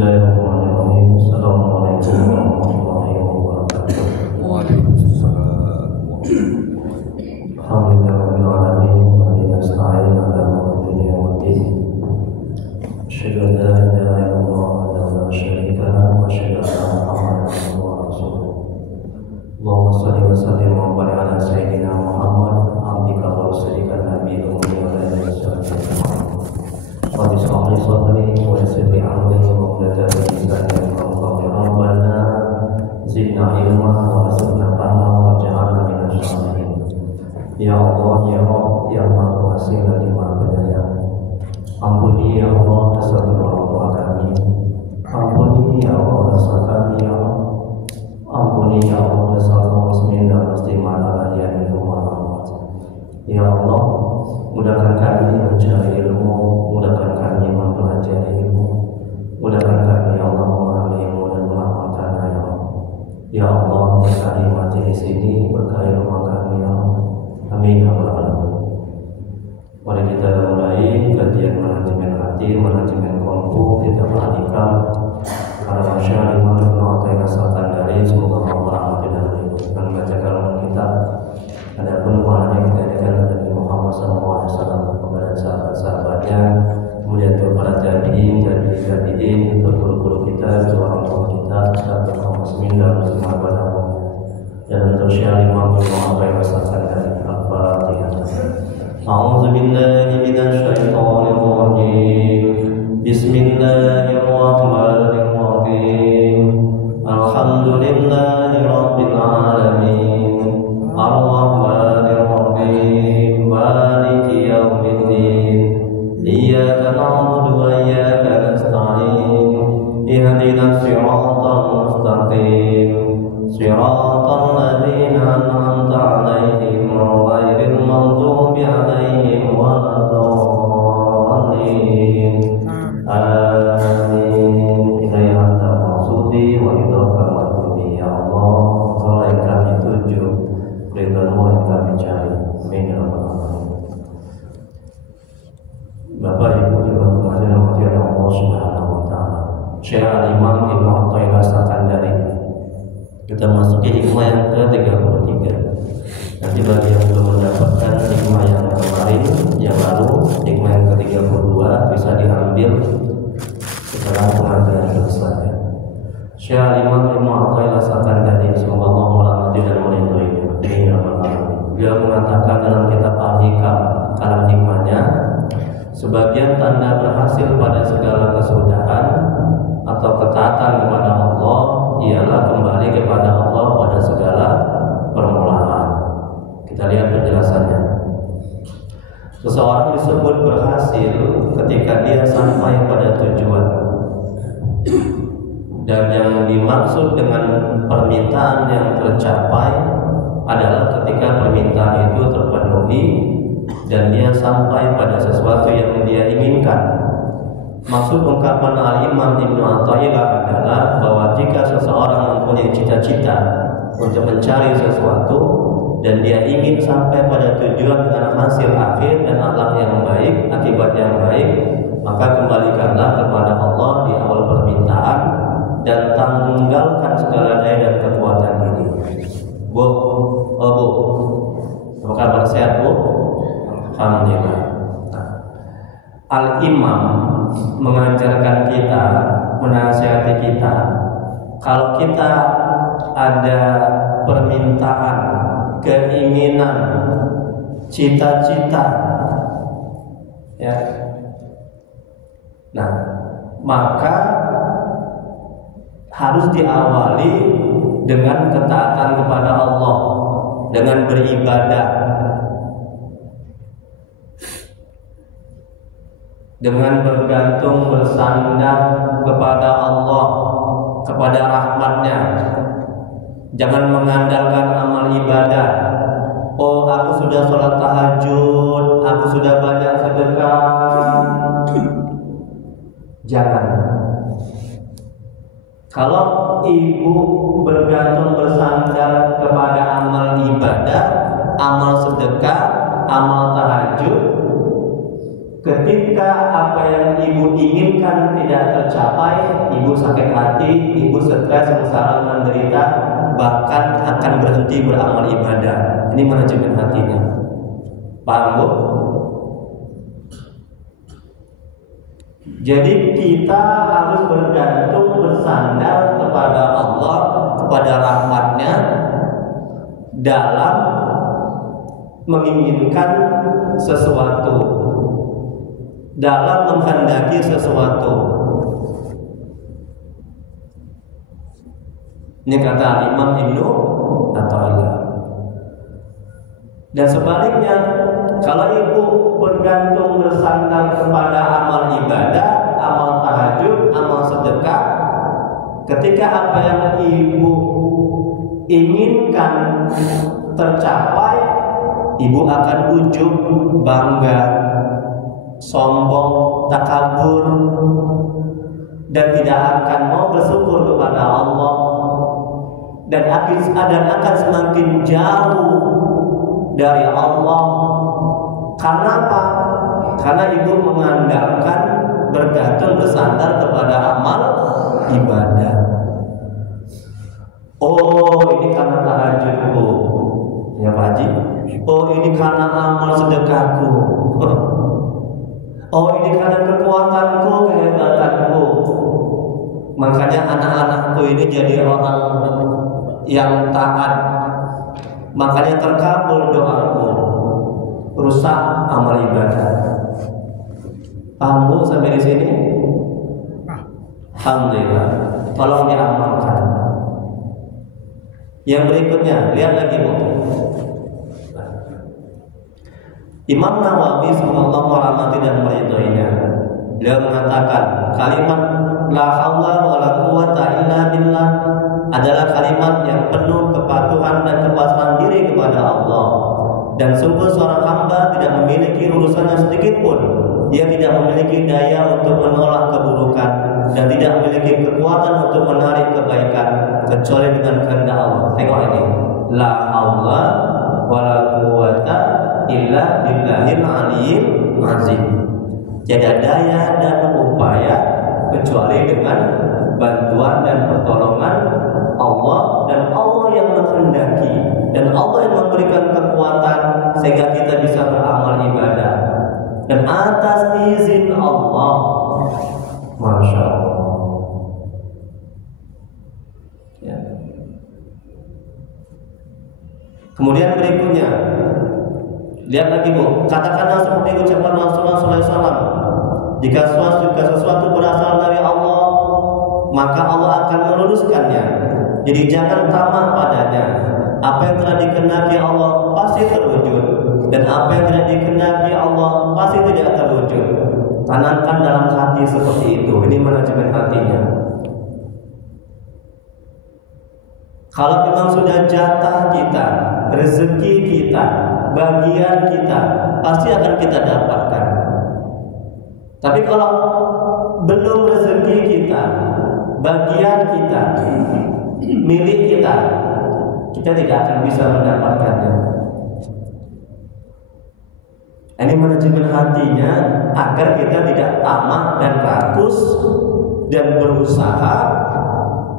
Bismillahirrahmanirrahim. Assalamualaikum warahmatullahi wabarakatuh. Waalaikumsalam. Alhamdulillahirabbil alamin wa bihi nasta'in ala umuri dunya waddin. Asyhadu an la ilaha illallah wahdahu la syarika lahu wa asyhadu anna Muhammadan abduhu wa rasuluh. Allahumma shalli wa sallim wa barik ala sayyidina Muhammad abdika wa rasulika nabiyil ummi wa ala alihi wasallam. Rabbi shrah li sadri wa yassir li amri wa hlul 'uqdatam min lisani yafqahu qawli. Rabbana zidna ilma wa zidna fahma waj'alna minasy shalihin. Ya Allah, ya Rabb, ya Maha Pengasih lagi Maha Penyayang, ampuni ya Allah dosa orang tua kami, ampuni ya Allah dosa kami ya Allah, ampuni ya Allah dosa kaum muslimin dan muslimat al-ahya minhum wal amwat. Ya Allah, mudahkan kami mencari ilmu, mudahkan kami mempelajari ilmu, mudahkan kami ya Allah memahami ilmu dan mengamalkannya ya Allah. Ya Allah, berkahi majelis ini, berkahi rumah kami ya Allah. Amin ya rabbal alamin. Mari kita mulai kajian manajemen hati, manajemen kolbu, kita perhatikan karena Syekh Imam Ibnu Athaillah As-Sakandari, semoga Allah merahmati dan dengan membaca kalimat kita. Adapun maknanya kita dengar dari Muhammad SAW kepada sahabat-sahabatnya, kemudian kepada tabi'in, untuk guru-guru kita, untuk orang tua kita, sahabat kaum muslimin dan muslimat pada umumnya. Dan untuk Syekh Imam Ibnu Athaillah As-Sakandari. A'udzu billahi minasy syaithanir rajim. Bismillahirrahmanirrahim. Alhamdulillahi rabbil alamin. Ar-rahmanir rahim. Maliki yaumiddin. Iyyaka na'budu wa iyyaka nasta'in. Ihdinas siratal mustaqim. Siratal ladzina an'amta 'alaihim ghairil maghdubi 'alaihim waladdallin. Amin. Inna anta maqsudi wa idzaka matlubi ya Allah. Kalau yang kami tuju, ridhamu yang kami cari. Amin ya rabbal alamin. Bapak Ibu jemaah kemarin rahmati Allah Subhanahu wa taala. Syekh Imam Ibnu Athaillah As-Sakandari. Kita masuki hikmah yang ke-33. Nanti bagi yang belum mendapatkan hikmah yang kemarin, yang lalu, hikmah yang ke-32 bisa diambil setelah pengajian selesai. Syekh Imam Ibnu Athaillah As-Sakandari, semoga Allah merahmati dan melindunginya. Beliau mengatakan dalam kitab Al-Hikam, kalam hikmahnya, sebagian tanda berhasil pada segala kesudahan atau ketaatan kepada Allah ialah kembali kepada Allah pada segala permulaan. Kita lihat penjelasannya. Seseorang disebut berhasil ketika dia sampai pada tujuan. Dan yang dimaksud dengan permintaan yang tercapai adalah ketika permintaan itu terpenuhi dan dia sampai pada sesuatu yang dia inginkan. Maksud ungkapan Al-Imam Ibnu Athaillah adalah bahwa jika seseorang mempunyai cita-cita untuk mencari sesuatu dan dia ingin sampai pada tujuan dengan hasil akhir dan akhlak yang baik, akibat yang baik, maka kembalikanlah kepada Allah di awal permintaan dan tanggalkan segala daya dan kekuatan ini. Bu, apa kabar, sehat Bu? Alhamdulillah. Al-Imam mengajarkan kita, menasihati kita, kalau kita ada permintaan, keinginan, cita-cita, ya, nah, maka harus diawali dengan ketaatan kepada Allah, dengan beribadah, dengan bergantung bersandar kepada Allah, kepada rahmatnya. Jangan mengandalkan amal ibadah. Oh, aku sudah sholat tahajud, aku sudah banyak sedekah. Jangan. Kalau ibu bergantung bersandar kepada amal ibadah, amal sedekah, amal tahajud, ketika apa yang ibu inginkan tidak tercapai, ibu sakit hati, ibu stres, sengsara, menderita, bahkan akan berhenti beramal ibadah. Ini manajemen hatinya. Paham Bu? Jadi kita harus bergantung, bersandar kepada Allah, kepada rahmatnya dalam menginginkan sesuatu, dalam menghendaki sesuatu. Ini kata Imam Ibnu Athaillah. Dan sebaliknya, kalau ibu bergantung, bersandar kepada amal ibadah, amal tahajud, amal sedekah, ketika apa yang ibu inginkan tercapai, ibu akan ujub, bangga, sombong, takabur, dan tidak akan mau bersyukur kepada Allah, dan akan semakin jauh dari Allah. Karena apa? Karena ibu mengandalkan, bergantung, bersandar kepada amal ibadah. Oh, ini karena tahajudku, ya Pak Haji. Oh, ini karena amal sedekahku. Oh, ini karena kekuatanku, kehebatanku. Makanya anak-anakku ini jadi orang yang taat. Makanya terkabul doaku. Rusak amal ibadah. Paham Bu sampai di sini? Alhamdulillah. Tolong diamalkan. Yang berikutnya, lihat lagi Bu. Imam Nawawi sallallahu rahmati dan meridhoinya, beliau mengatakan kalimat la haula wala quwata illa billah adalah kalimat yang penuh kepatuhan dan kepasrahan diri kepada Allah. Dan sungguh seorang hamba tidak memiliki urusannya sedikit pun. Dia tidak memiliki daya untuk menolak keburukan dan tidak memiliki kekuatan untuk menarik kebaikan kecuali dengan kehendak Allah. Tengok ini, la haula wala quwata illa billahil aliyyil azim. Tiada daya dan upaya kecuali dengan bantuan dan pertolongan Allah, dan Allah yang menghendaki, dan Allah yang memberikan kekuatan sehingga kita bisa beramal ibadah, dan atas izin Allah. Masya Allah. Ya. Kemudian berikutnya, lihat lagi Bu, katakanlah seperti ucapan Rasulullah SAW, jika sesuatu berasal dari Allah, maka Allah akan meluruskannya. Jadi jangan tamak padanya. Apa yang telah dikehendaki Allah pasti terwujud, dan apa yang tidak dikehendaki Allah pasti tidak terwujud. Tanamkan dalam hati seperti itu. Ini manajemen hatinya. Kalau memang sudah jatah kita, rezeki kita, bagian kita, pasti akan kita dapatkan. Tapi kalau belum rezeki kita, bagian kita, milik kita, kita tidak akan bisa mendapatkannya. Ini manajemen hatinya agar kita tidak tamak dan rakus, dan berusaha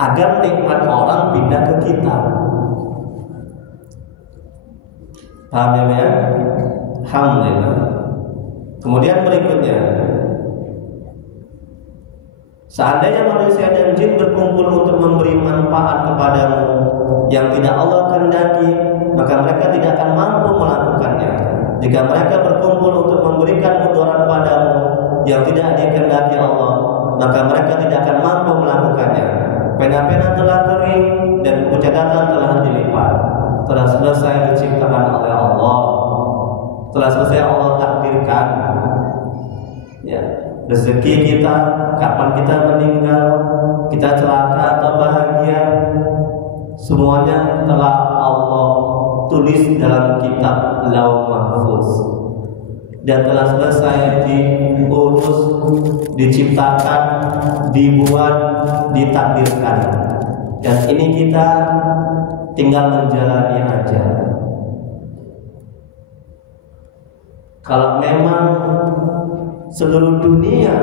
agar nikmat orang pindah ke kita. Paham ya? Alhamdulillah. Kemudian berikutnya, seandainya manusia dan jin berkumpul untuk memberi manfaat kepadamu yang tidak Allah kehendaki, maka mereka tidak akan mampu melakukannya. Jika mereka berkumpul untuk memberikan mudarat padamu yang tidak dikehendaki Allah, maka mereka tidak akan mampu melakukannya. Pena-pena telah kering dan buku catatan telah dilipat, telah selesai diciptakan oleh Allah, telah selesai Allah takdirkan. Ya, rezeki kita, kapan kita meninggal, kita celaka atau bahagia, semuanya telah Allah tulis dalam kitab Lauh Mahfuz dan telah selesai diurus, diciptakan, dibuat, ditakdirkan. Dan ini kita tinggal menjalani aja. Kalau memang seluruh dunia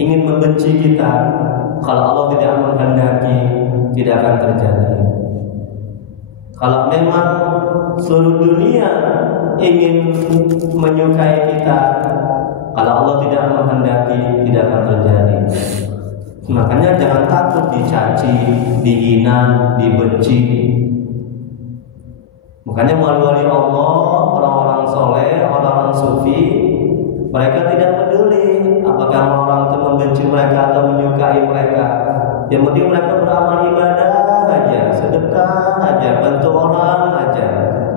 ingin membenci kita, kalau Allah tidak menghendaki, tidak akan terjadi. Kalau memang seluruh dunia ingin menyukai kita, kalau Allah tidak menghendaki, tidak akan terjadi. Makanya jangan takut dicaci, dihina, dibenci. Makanya wali-wali Allah, orang-orang soleh, orang-orang sufi, mereka tidak peduli apakah orang itu membenci mereka atau menyukai mereka. Yang penting mereka beramal ibadah aja, sedekah aja, bantu orang aja.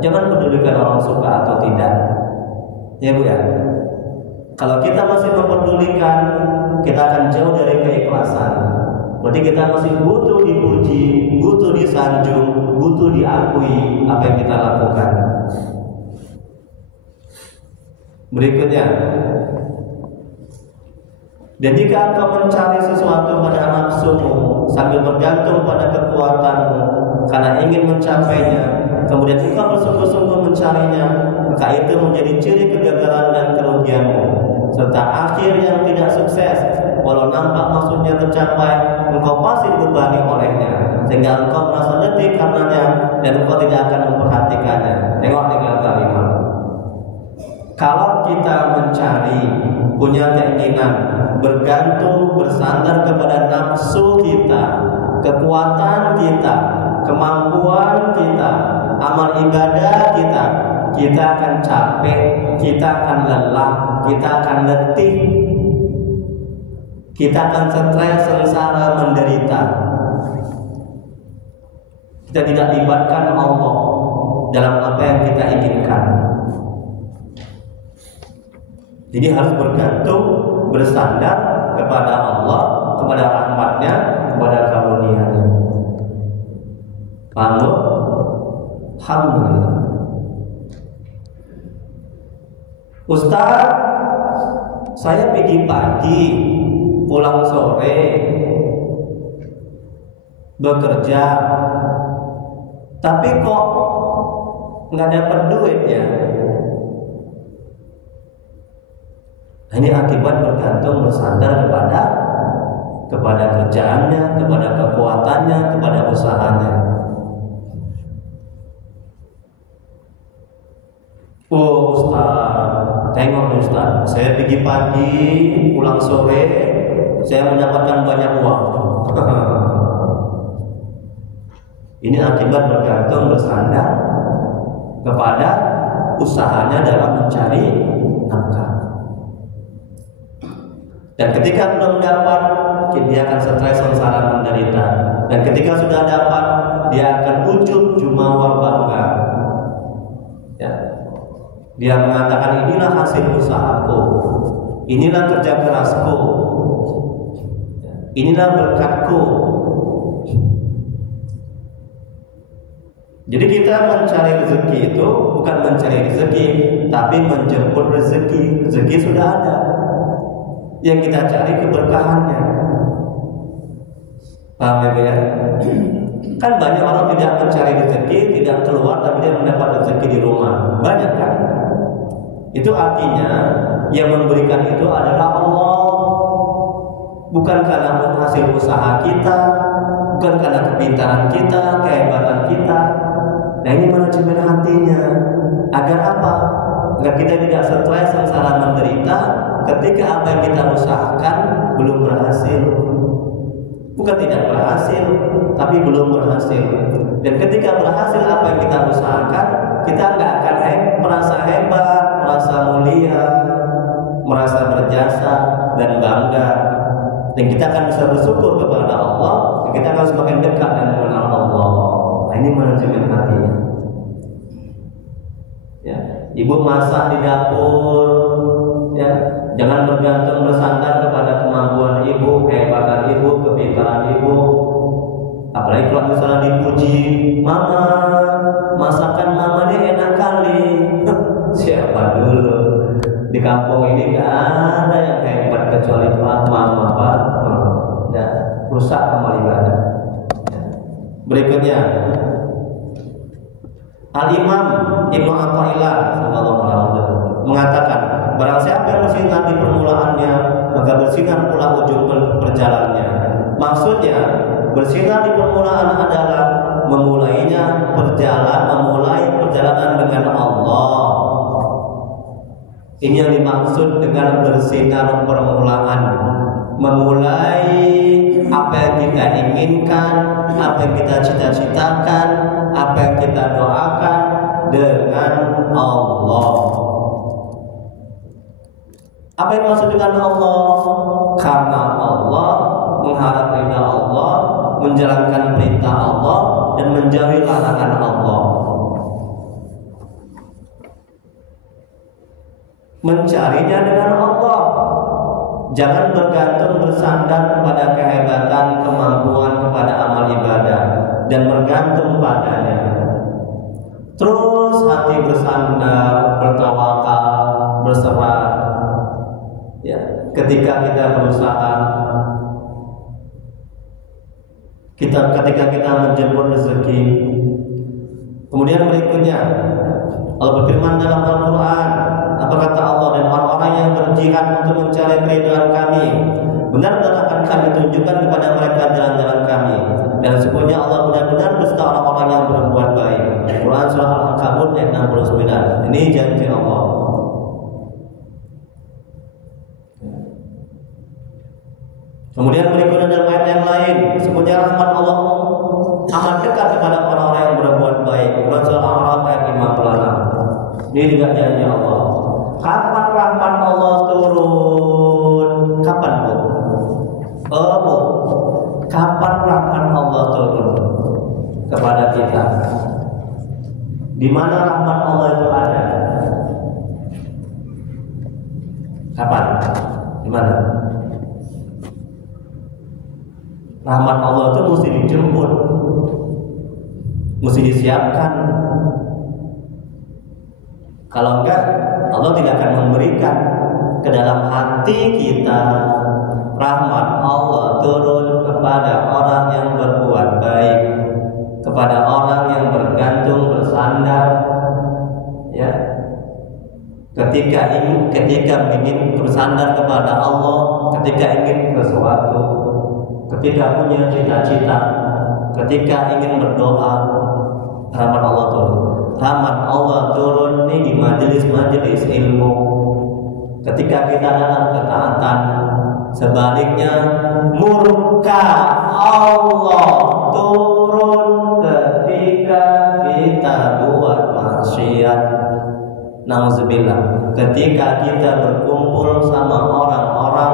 Jangan pedulikan orang suka atau tidak. Ya Bu ya. Kalau kita masih mempedulikan, kita akan jauh dari keikhlasan. Berarti kita masih butuh dipuji, butuh disanjung, butuh diakui apa yang kita lakukan. Berikutnya, dan jika engkau mencari sesuatu pada nafsumu sambil bergantung pada kekuatanmu karena ingin mencapainya, kemudian engkau bersungguh-sungguh mencarinya, maka itu menjadi ciri kegagalan dan kerugianmu serta akhir yang tidak sukses. Walau nampak maksudnya tercapai, engkau pasti dibebani olehnya sehingga engkau merasa letih karenanya dan engkau tidak akan memperhatikannya. Tengok dengan kalimat. Kalau kita mencari, punya keinginan, bergantung, bersandar kepada nafsu kita, kekuatan kita, kemampuan kita, amal ibadah kita, kita akan capek, kita akan lelah, kita akan letih, kita akan stres, sengsara, menderita. Kita tidak libatkan Allah dalam apa yang kita inginkan. Jadi harus bergantung, bersandar kepada Allah, kepada rahmatnya, kepada karunia-Nya. Paham? Alhamdulillah. Ustaz, saya pergi pagi, pulang sore, bekerja, tapi kok nggak dapat duit ya? Nah, ini akibat bergantung, bersandar kepada kerjaannya, kepada kekuatannya, kepada usahanya. Oh Ustaz, tengok Ustaz, saya pergi pagi, pulang sore, saya mendapatkan banyak uang. Ini akibat bergantung, bersandar kepada usahanya dalam mencari nafkah. Dan ketika belum dapat, dia akan stres, sengsara, menderita. Dan ketika sudah dapat, dia akan ujub, jumawa, bangga. Ya. Dia mengatakan, inilah hasil usahaku, inilah kerja kerasku, inilah berkatku. Jadi kita mencari rezeki itu bukan mencari rezeki, tapi menjemput rezeki. Rezeki sudah ada. Yang kita cari keberkahannya. Paham ya? Kan banyak orang tidak mencari rezeki, tidak keluar, tapi dia mendapat rezeki di rumah. Banyak kan? Itu artinya yang memberikan itu adalah Allah. Bukan karena hasil usaha kita, bukan karena kepintaran kita, kehebatan kita. Nah, ini manajemen hatinya. Agar apa? Agar kita tidak stres, sengsara, menderita ketika apa yang kita usahakan belum berhasil. Bukan tidak berhasil, tapi belum berhasil. Dan ketika berhasil apa yang kita usahakan, kita nggak akan merasa hebat, merasa mulia, merasa berjasa dan bangga. Dan kita akan bisa bersyukur kepada Allah. Dan kita akan semakin dekat dan mengenal Allah. Nah, ini manajemen hatinya. Ya, ibu masak di dapur, ya, jangan bergantung, bersandar kepada kemampuan ibu, kehebatan ibu, kepintaran ibu. Apalagi kalau misalnya dipuji, mama, masakan mamanya enak kali. Siapa dulu? Di kampung ini nggak ada yang hebat kecuali mama, Pak. Dan rusak amal ibadah. Berikutnya, Al-Imam Ibnu Athaillah mengatakan, Barang siapa yang bersinar di permulaannya, maka bersinar pula ujung perjalanannya. Maksudnya, bersinar di permulaan adalah memulai perjalanan dengan Allah. Ini yang dimaksud dengan bersinar permulaan. Memulai apa yang kita inginkan, apa yang kita cita-citakan, apa yang kita doakan dengan Allah. Apa yang dimaksud dengan Allah? Karena Allah, mengharap ridha Allah, menjalankan perintah Allah, dan menjauhi larangan Allah. Mencarinya dengan Allah. Jangan bergantung bersandar kepada kehebatan, kemampuan, kepada amal ibadah, dan bergantung padanya. Terus hati bersandar, bertawakal, berserah. Ya, ketika kita berusaha, ketika kita menjemput rezeki. Kemudian berikutnya, Allah berfirman dalam Al-Quran, apa kata Allah, dan orang-orang yang berjihad untuk mencari keridhaan kami, benar-benar akan kami tunjukkan kepada mereka jalan-jalan kami, dan sesungguhnya Allah benar-benar beserta orang-orang yang berbuat baik. Quran surah Al-Ankabut ayat 69. Ini janji Allah. Kemudian berikutnya dalam ayat yang lain, sesungguhnya rahmat Allah amat dekat kepada orang-orang yang berbuat baik. Quran surah Al-A'raf ayat 56. Ini juga janji Allah. Kapan rahmat Allah turun? Kapan, Bu? Bu. Kapan rahmat Allah turun kepada kita? Di mana rahmat Allah itu ada? Kapan? Di mana? Rahmat Allah itu mesti dijemput, mesti disiapkan. Kalau enggak, Allah tidak akan memberikan ke dalam hati kita. Rahmat Allah turun kepada orang yang berbuat baik, kepada orang yang bergantung bersandar, ya. Ketika ingin bersandar kepada Allah, ketika ingin sesuatu, ketika punya cita-cita, ketika ingin berdoa, rahmat Allah turun. Rahmat Allah turun nih di majelis-majelis ilmu. Ketika kita dalam ketaatan, sebaliknya murka Allah turun ketika kita buat maksiat. Nauzubillah. Ketika kita berkumpul sama orang-orang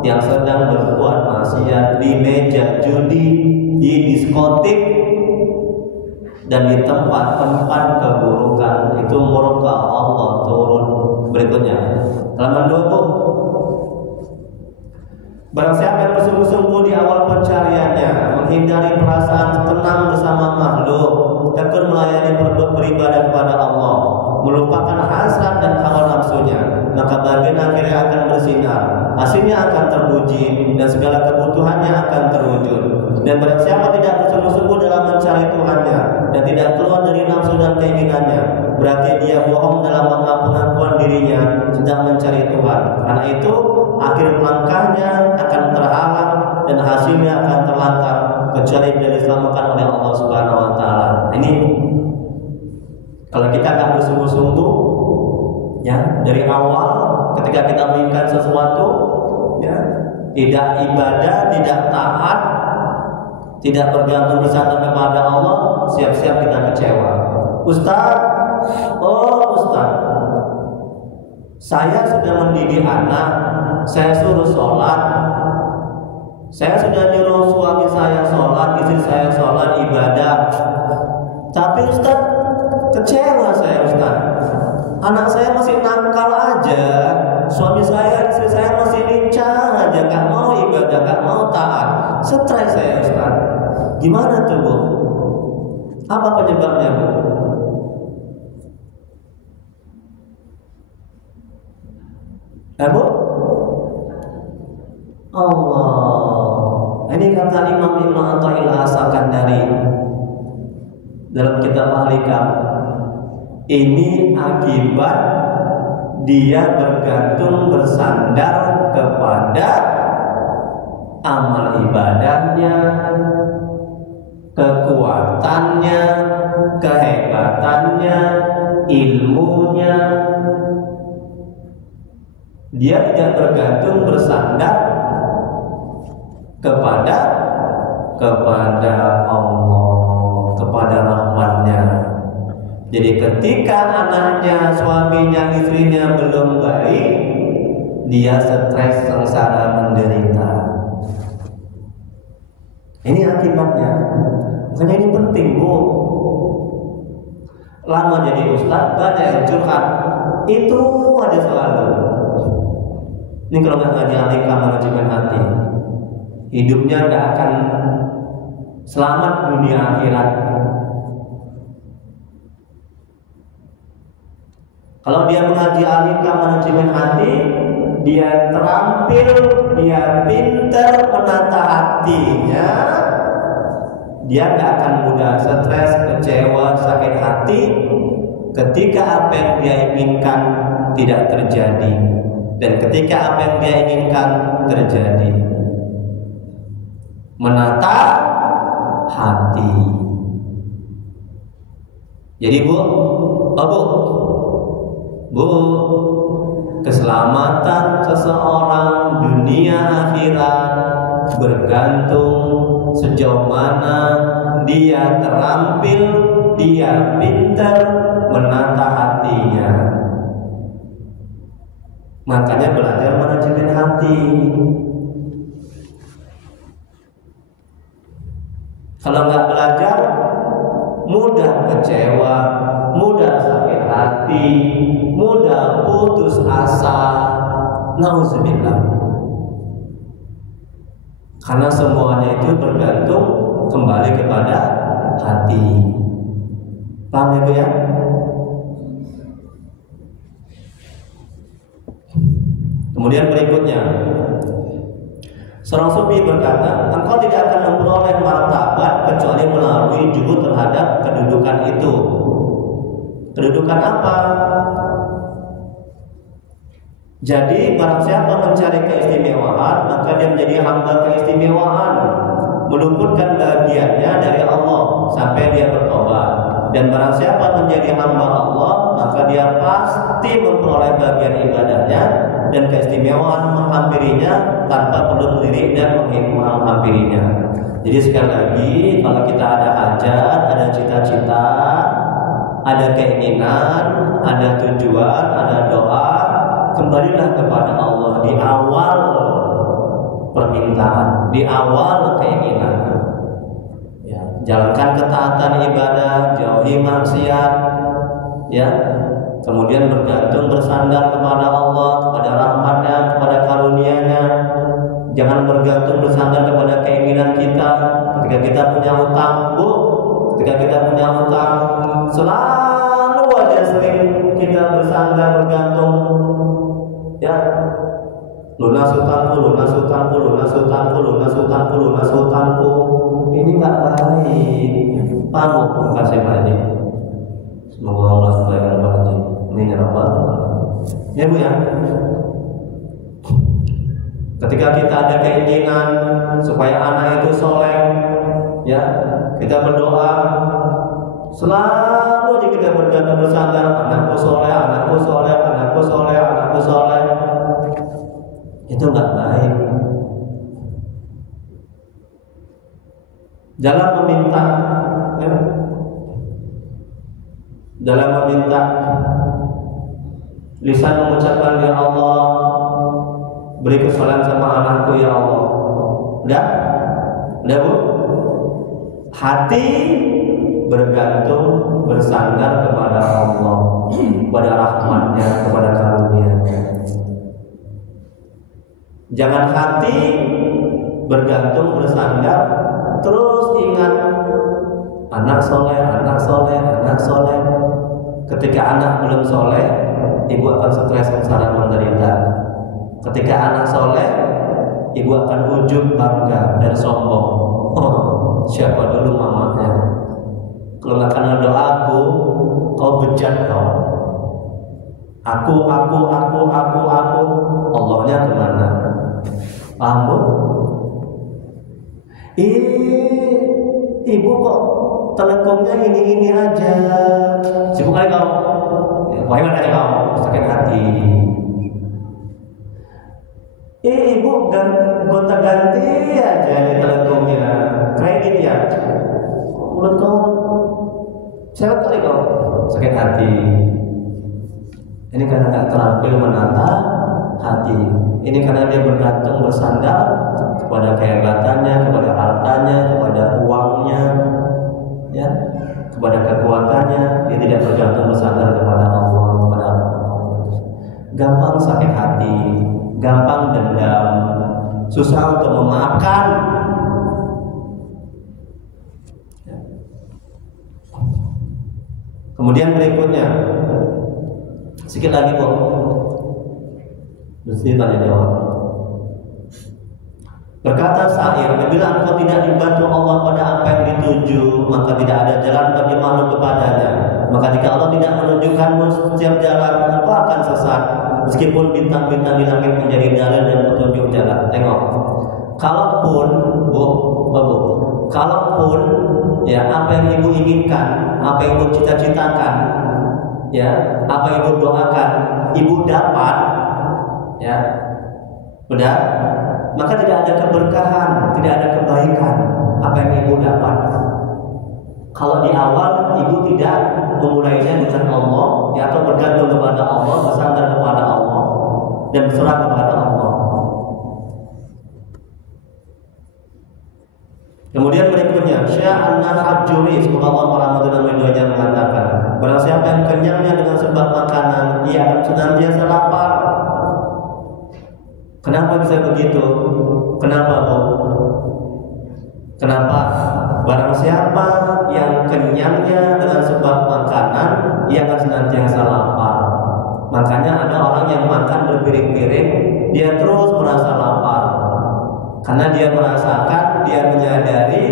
yang sedang berbuat maksiat di meja judi, di diskotik, dan di tempat-tempat keburukan, itu murka Allah turun. Berikutnya, halaman 20. Barang siapa yang bersungguh-sungguh di awal pencariannya, menghindari perasaan tenang bersama makhluk, tekun melayani beribadah kepada Allah, melupakan hasrat dan hawa nafsunya, maka bagian akhirnya akan bersinar, hasilnya akan terpuji, dan segala kebutuhannya akan terwujud. Dan barang siapa tidak bersungguh-sungguh dalam mencari Tuhannya dan tidak keluar dari nafsu dan keinginannya, berarti dia bohong dalam mengaku-ngakuan dirinya sedang mencari Tuhan. Karena itu akhir langkahnya akan terhalang dan hasilnya akan terlantar, kecuali bila diselamatkan oleh Allah Subhanahu wa taala. Ini kalau kita akan bersungguh-sungguh, ya, dari awal ketika kita menginginkan sesuatu, ya, tidak ibadah, tidak taat, tidak bergantung bersandar kepada Allah, siap-siap kita kecewa. Ustaz, saya sudah mendidik anak, saya suruh sholat, saya sudah nyuruh suami saya sholat, istri saya sholat, ibadah, tapi Ustaz, kecewa saya Ustaz. Anak saya masih nakal aja, suami saya, istri saya masih lincah aja, gak mau ibadah, gak mau taat. Stres saya Ustaz. Gimana tuh, Bu? Apa penyebabnya, Bu? Bu? Allah. Ini kata Imam Ibnu Athaillah As-Sakandari dalam kitab Al-Hikam. Ini akibat dia bergantung bersandar kepada amal ibadahnya, kekuatannya, kehebatannya, ilmunya. Dia tidak bergantung bersandar kepada Allah, kepada rahmatnya. Jadi ketika anaknya, suaminya, istrinya belum baik, dia stres, sengsara, menderita. Ini akibatnya. Makanya ini penting, Bu. Lama jadi ustaz, banyak yang curhat. Itu ada selalu. Ini kalau nggak ngaji alika manajemen hati, hidupnya nggak akan selamat dunia akhirat. Kalau dia mengaji alika manajemen hati, dia terampil, dia pintar menata hatinya, dia nggak akan mudah stres, kecewa, sakit hati ketika apa yang dia inginkan tidak terjadi, dan ketika apa yang dia inginkan terjadi. Menata hati. Jadi Bu, keselamatan seseorang dunia akhirat bergantung sejauh mana dia terampil, dia pintar menata hatinya. Makanya belajar manajemen hati. Kalau nggak belajar, mudah kecewa, mudah sakit hati, mudah putus asa. Nauzubillah. Karena semuanya itu bergantung kembali kepada hati. Paham ya, Bu ya? Kemudian berikutnya, seorang sufi berkata, engkau tidak akan memperoleh martabat kecuali melalui juhud terhadap kedudukan itu. Kedudukan apa? Jadi barang siapa mencari keistimewaan, maka dia menjadi hamba keistimewaan, meluputkan bagiannya dari Allah sampai dia bertobat. Dan barang siapa menjadi hamba Allah, maka dia pasti memperoleh bagian ibadahnya dan keistimewaan menghampirinya tanpa perlu melirik dan menghampirinya. Jadi sekali lagi, kalau kita ada hajat, ada cita-cita, ada keinginan, ada tujuan, ada doa, kembalilah kepada Allah di awal permintaan, di awal keinginan. Ya, jalankan ketaatan ibadah, jauhi maksiat, ya. Kemudian bergantung bersandar kepada Allah, kepada rahmatnya, kepada karunia-Nya. Jangan bergantung bersandar kepada keinginan kita. Ketika kita punya hutang, Bu, ketika kita punya hutang, selalu aja sering kita bersandar bergantung. Ya, lunas hutangku, lunas hutangku, lunas hutangku, lunas hutangku, lunas hutangku. Ini nggak baik. Pamuk, terima kasih Pak Haji. Semoga Allah selalu Pak Haji. Ini apa? Ya Bu ya. Ketika kita ada keinginan supaya anak itu soleh, ya kita berdoa, selalu kita bergantung bersandar, anakku soleh, anakku soleh, anakku soleh, anakku soleh. Itu nggak baik. Dalam meminta, ya, dalam meminta, lisan mengucapkan ya Allah, beri kesolehan sama anakku ya Allah. Udah Bu. Hati bergantung bersandar kepada Allah, kepada rahmatnya, kepada karunia-Nya. Jangan hati bergantung bersandar terus ingat anak soleh, anak soleh, anak soleh. Ketika anak belum soleh, ibu akan stres, sengsara, menderita. Ketika anak soleh, ibu akan ujub, bangga, dan sombong. Oh, siapa dulu mamanya? Kalau nggak karena doaku, kau bejat kau. Aku. Allahnya kemana? Paham Bu? Ibu kok telekongnya ini aja. Sibuk kali kau. Wahai aja kau, sakit hati. Ibu gonta ganti aja nih telekongnya. Kredit ya. Mulut kau cewek kali kau, sakit hati. Ini karena tak terampil menata hati. Ini karena dia bergantung bersandar kepada kehebatannya, kepada hartanya, kepada uangnya, ya, kepada kekuatannya. Dia tidak bergantung bersandar kepada Allah, kepada Allah. Gampang sakit hati, gampang dendam, susah untuk memaafkan. Kemudian berikutnya, sedikit lagi Bu. Mesti tanya jawab. Berkata syair, apabila engkau tidak dibantu Allah pada apa yang dituju, maka tidak ada jalan bagi makhluk kepadanya. Maka jika Allah tidak menunjukkanmu setiap jalan, engkau akan sesat. Meskipun bintang-bintang di langit menjadi dalil dan petunjuk jalan. Tengok, kalaupun ya apa yang ibu inginkan, apa yang ibu cita-citakan, ya apa yang ibu doakan, ibu dapat, ya udah, maka tidak ada keberkahan, tidak ada kebaikan apa yang ibu dapat. Kalau di awal ibu tidak memulainya dengan Allah, ya, atau bergantung kepada Allah, bersandar kepada Allah, dan berserah kepada Allah. Kemudian berikutnya, Syekh An-Nahajuri, semoga Allah merahmati dan meridhoinya, mengatakan, barang siapa yang kenyangnya dengan sebab makanan, ia akan senantiasa lapar. Kenapa bisa begitu? Kenapa Bu? Kenapa? Barang siapa yang kenyangnya dengan sebab makanan, ia akan senantiasa lapar. Makanya ada orang yang makan berpiring-piring, dia terus merasa lapar. Karena dia merasakan, dia menyadari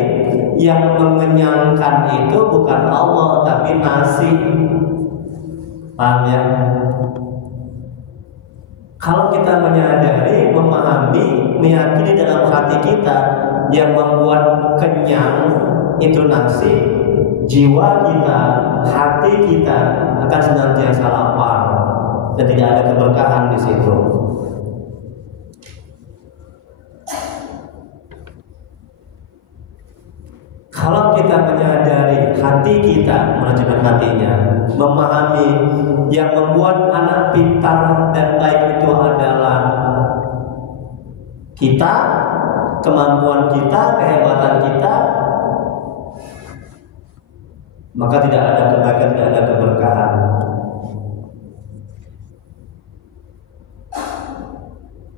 yang mengenyangkan itu bukan Allah tapi nasi. Paham ya? Kalau kita menyadari, memahami, meyakini dalam hati kita yang membuat kenyang itu nasi, jiwa kita, hati kita akan senantiasa lapar dan tidak ada keberkahan di situ. Kalau kita menyadari hati kita, menunjukkan hatinya, memahami yang membuat anak pintar dan baik itu adalah kita, kemampuan kita, kehebatan kita, maka tidak ada kebaikan, tidak ada keberkahan.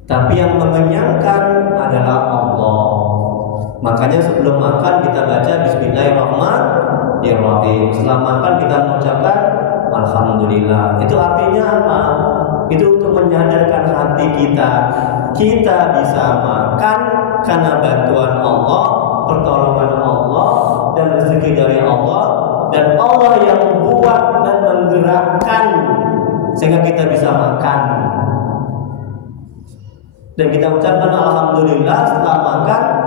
Tapi yang mengenyangkan adalah Allah. Makanya sebelum makan kita baca Bismillahirrahmanirrahim. Setelah makan kita mengucapkan Alhamdulillah. Itu artinya apa? Itu untuk menyadarkan hati kita, kita bisa makan karena bantuan Allah, pertolongan Allah, dan rezeki dari Allah, dan Allah yang membuat dan menggerakkan sehingga kita bisa makan. Dan kita ucapkan Alhamdulillah setelah makan.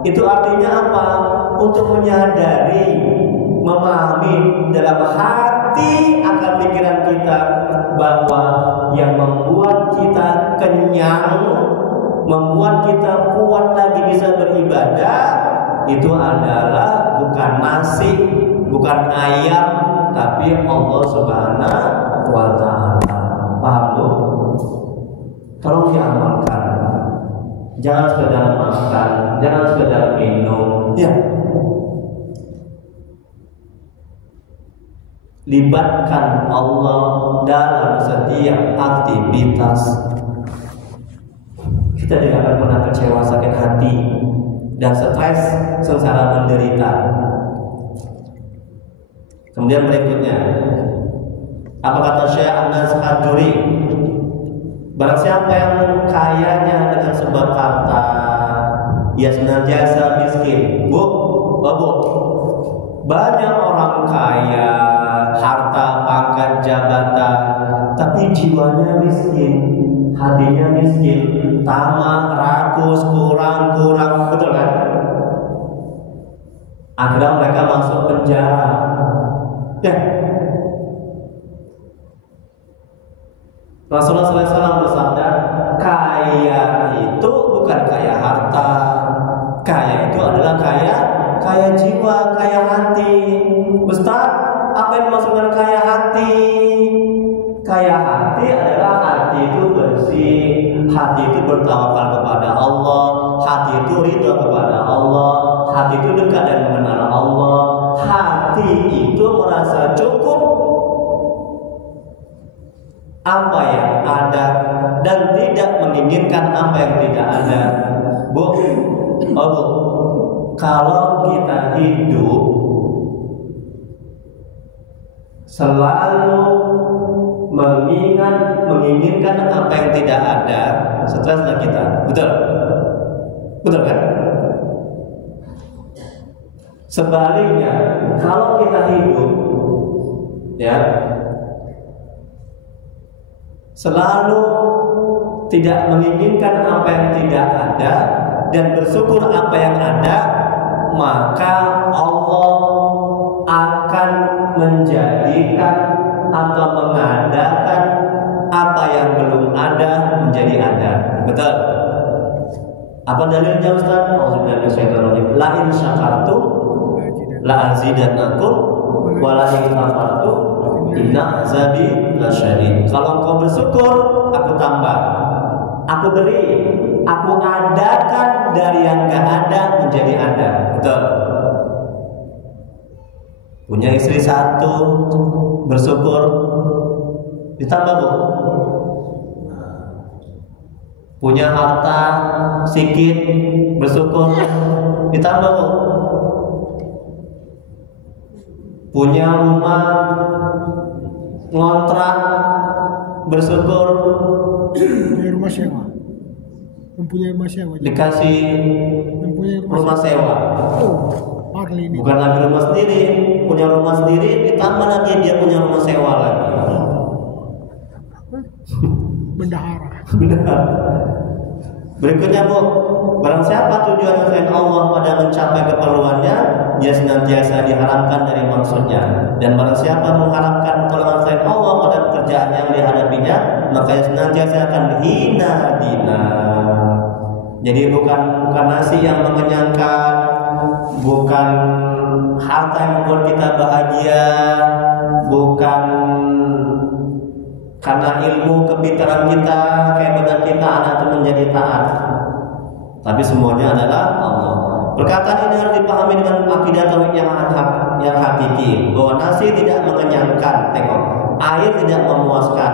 Itu artinya apa? Untuk menyadari, memahami dalam hati akal pikiran kita bahwa yang membuat kita kenyang, membuat kita kuat lagi bisa beribadah, itu adalah bukan nasi, bukan ayam, tapi Allah Subhanahu wa Ta'ala. Paham Bu? Tolong diamalkan. Jangan sekedar makan, jangan sekedar minum. Ya. Libatkan Allah dalam setiap aktivitas. Kita tidak akan pernah kecewa, sakit hati, dan stres, sengsara, menderita. Kemudian berikutnya, apa kata Syekh An-Nahajuri? Barang siapa yang kayanya dengan sebab harta, ia senantiasa miskin. Bu, banyak orang kaya, harta, pangkat, jabatan, tapi tapi jiwanya miskin, hatinya miskin, tamak, rakus, kurang, betul kan? Akhirnya mereka masuk penjara. Ya. Rasulullah SAW bersabda, kaya itu bukan kaya harta, kaya itu adalah kaya jiwa, kaya hati. Ustaz, apa yang dimaksudkan kaya hati? Kaya hati adalah hati itu bersih, hati itu bertawakal kepada Allah, hati itu ridho kepada Allah, hati itu dekat dan mengenal Allah, hati itu merasa cukup apa yang ada dan tidak menginginkan apa yang tidak ada. Bu, kalau kita hidup selalu menginginkan apa yang tidak ada, streslah kita. Betul kan? Sebaliknya, kalau kita hidup ya selalu tidak menginginkan apa yang tidak ada dan bersyukur apa yang ada, maka Allah akan menjadikan atau mengadakan apa yang belum ada menjadi ada. Betul? Apa dalilnya Ustaz? La in syakartum la azidannakum wa la in kafartum inna azabi lasyadid. Kalau kau bersyukur, aku tambah, aku beri, aku adakan dari yang gak ada menjadi ada. Betul? Punya istri satu, bersyukur, ditambah bu. Punya harta sedikit, bersyukur, ditambah bu. Punya rumah, ngontrak, bersyukur, mempunyai rumah sewa, dikasih rumah sewa. Bukan lagi rumah sendiri, punya rumah sendiri, ditambah lagi dia punya rumah sewa lagi. Bendahara. Berikutnya bu, barang siapa tujuan selain Allah pada mencapai keperluannya, dia senantiasa diharapkan dari maksudnya. Dan barang siapa mengharapkan pertolongan selain Allah pada pekerjaan yang dihadapinya, maka dia senantiasa akan hina. Jadi bukan nasi yang mengenyangkan, bukan harta yang membuat kita bahagia, bukan karena ilmu kepintaran kita, kehebatan kita anak itu menjadi taat, tapi semuanya adalah Allah. Perkataan ini harus dipahami dengan akidah tauhid yang hakiki, bahwa nasi tidak mengenyangkan, tengok, air tidak memuaskan,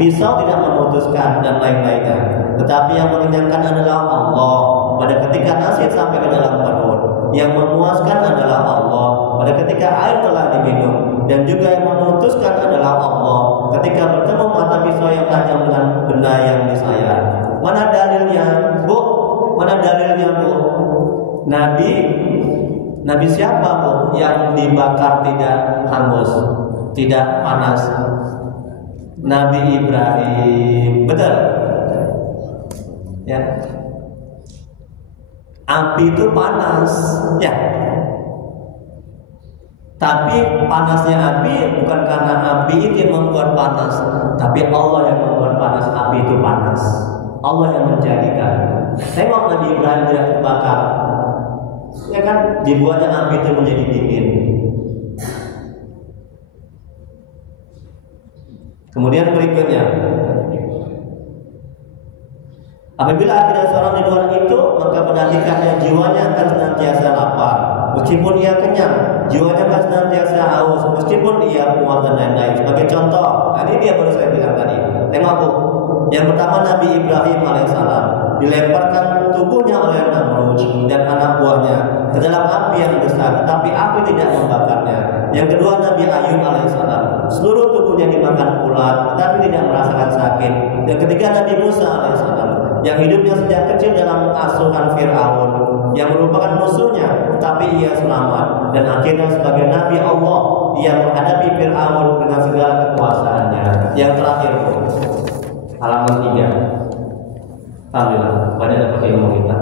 pisau tidak memutuskan dan lain-lainnya. Tetapi yang mengenyangkan adalah Allah. Pada ketika nasi sampai ke dalam perut, yang memuaskan adalah Allah. Pada ketika air telah diminum, dan juga yang memutuskan adalah Allah. Ketika bertemu mata pisau yang tajam dengan benda yang disayat. Mana dalilnya, bu? Mana dalilnya, bu? Nabi siapa, bu? Yang dibakar tidak hangus, tidak panas? Nabi Ibrahim. Betul? Ya. Api itu panas, ya. Tapi panasnya api bukan karena api itu yang membuat panas, tapi Allah yang membuat panas api itu panas. Allah yang menjadikan. Tengok Nabi Ibrahim tidak terbakar, ya kan? Dibuatnya api itu menjadi dingin. Kemudian berikutnya, apabila akidah seorang di luar itu, maka perhatikannya jiwanya akan senantiasa lapar. Meskipun ia kenyang, jiwanya akan senantiasa haus. Meskipun ia puas dan lain-lain. Sebagai contoh, ini dia baru saya bilang tadi. Tengok bu, yang pertama Nabi Ibrahim alaihissalam dilemparkan tubuhnya oleh Namrud dan anak buahnya ke dalam api yang besar, tetapi api tidak membakarnya. Yang kedua Nabi Ayub alaihissalam, seluruh tubuhnya dimakan ular, tetapi tidak merasakan sakit. Yang ketiga Nabi Musa alaihissalam, yang hidupnya sejak kecil dalam asuhan Fir'aun, yang merupakan musuhnya, tetapi ia selamat. Dan akhirnya sebagai Nabi Allah, ia menghadapi Fir'aun dengan segala kekuasaannya. Yang terakhir, halaman 3. Alhamdulillah, banyak dapat ilmu kita.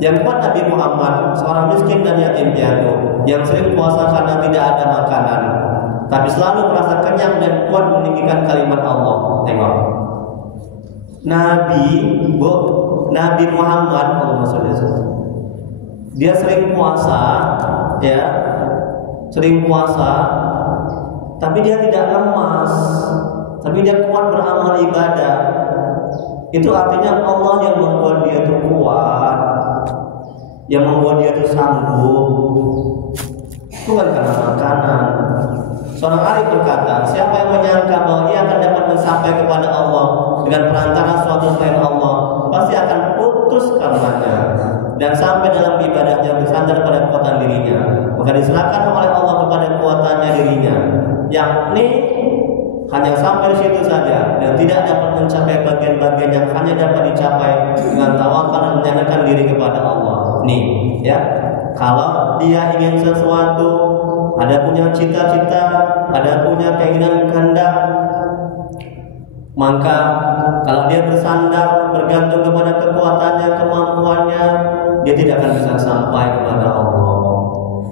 Yang keempat, Nabi Muhammad, seorang miskin dan yatim piatu yang sering puasa karena tidak ada makanan, tapi selalu merasa kenyang dan kuat meninggikan kalimat Allah. Tengok, Nabi Muhammad, dia sering puasa, ya, sering puasa, tapi dia tidak lemas, tapi dia kuat beramal ibadah. Itu artinya Allah yang membuat dia itu kuat, yang membuat dia itu sanggup, bukan karena makanan. Seorang arif berkata, siapa yang menyangka bahwa ia akan dapat mencapai kepada Allah dengan perantara suatu selain Allah, pasti akan putus karenanya dan sampai dalam ibadahnya bersandar pada kekuatan dirinya, maka diserahkan oleh Allah kepada kekuatannya dirinya, yakni hanya sampai di situ saja dan tidak dapat mencapai bagian-bagian yang hanya dapat dicapai dengan tawakal dan menyerahkan diri kepada Allah. Nih, ya, kalau dia ingin sesuatu, ada punya cita-cita, ada punya keinginan kehendak, maka kalau dia bersandar bergantung kepada kekuatannya, kemampuannya, dia tidak akan bisa sampai kepada Allah.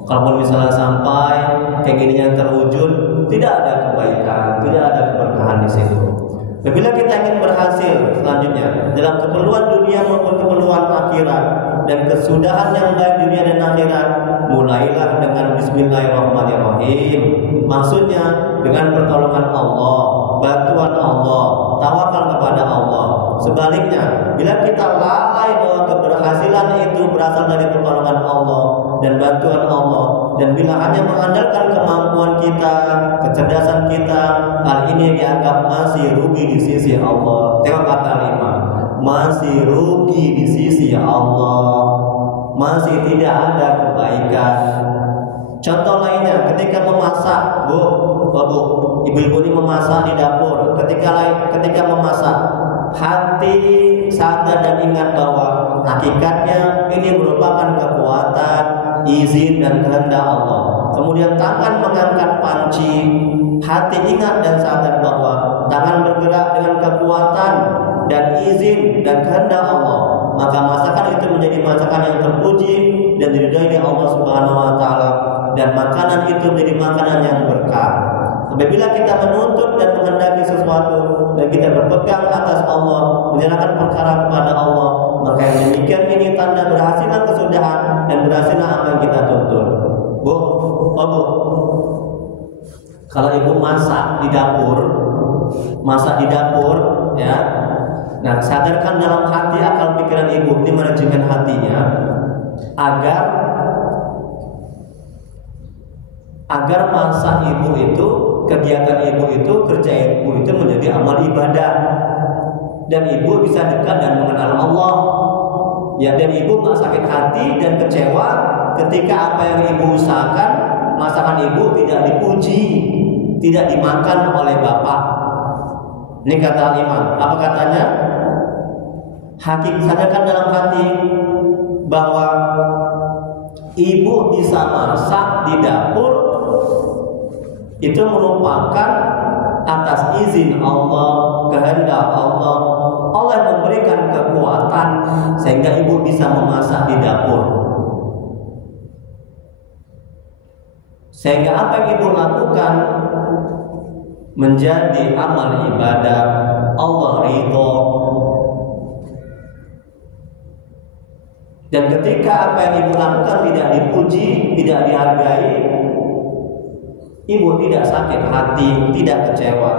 Kalaupun misalnya sampai keinginannya terwujud, tidak ada kebaikan, tidak ada keberkahan di situ. Bila kita ingin berhasil selanjutnya dalam keperluan dunia maupun keperluan akhirat dan kesudahan yang baik dunia dan akhirat, mulailah dengan Bismillahirrahmanirrahim. Maksudnya dengan pertolongan Allah, bantuan Allah, tawakal kepada Allah. Sebaliknya, bila kita lalai bahwa keberhasilan itu berasal dari pertolongan Allah dan bantuan Allah, dan bila hanya mengandalkan kemampuan kita, kecerdasan kita, hal ini dianggap masih rugi di sisi Allah. Tengok kata 5, masih rugi di sisi Allah, masih tidak ada kebaikan. Contoh lainnya, ketika memasak, ibu-ibu ini memasak di dapur. Ketika memasak, hati sadar dan ingat bahwa hakikatnya ini merupakan kekuatan, izin dan kehendak Allah. Kemudian tangan mengangkat panci, hati ingat dan sadar bahwa tangan bergerak dengan kekuatan dan izin dan kehendak Allah. Maka masakan itu menjadi masakan yang terpuji dan diridhai Allah Subhanahu wa taala, dan makanan itu menjadi makanan yang berkah. Apabila kita menuntut dan menghendaki sesuatu dan kita berpegang atas Allah, menyerahkan perkara kepada Allah, maka yang demikian ini tanda berhasilnya kesudahan dan berhasilnya apa yang kita tuntut. Bu, kalau ibu masak di dapur, ya, nah sadarkan dalam hati akal pikiran ibu ini, manajemen hatinya agar masak ibu itu, kegiatan ibu itu, kerja ibu itu menjadi amal ibadah, dan ibu bisa dekat dan mengenal Allah. Ya, dan ibu nggak sakit hati dan kecewa ketika apa yang ibu usahakan, masakan ibu tidak dipuji, tidak dimakan oleh bapak. Ini kata Imam. Apa katanya? Sadarkan dalam hati bahwa ibu bisa masak di dapur itu merupakan atas izin Allah, kehendak Allah. Allah yang memberikan kekuatan sehingga ibu bisa memasak di dapur. Sehingga apa yang ibu lakukan menjadi amal ibadah, Allah ridho. Dan ketika apa yang ibu lakukan tidak dipuji, tidak dihargai, ibu tidak sakit hati, tidak kecewa.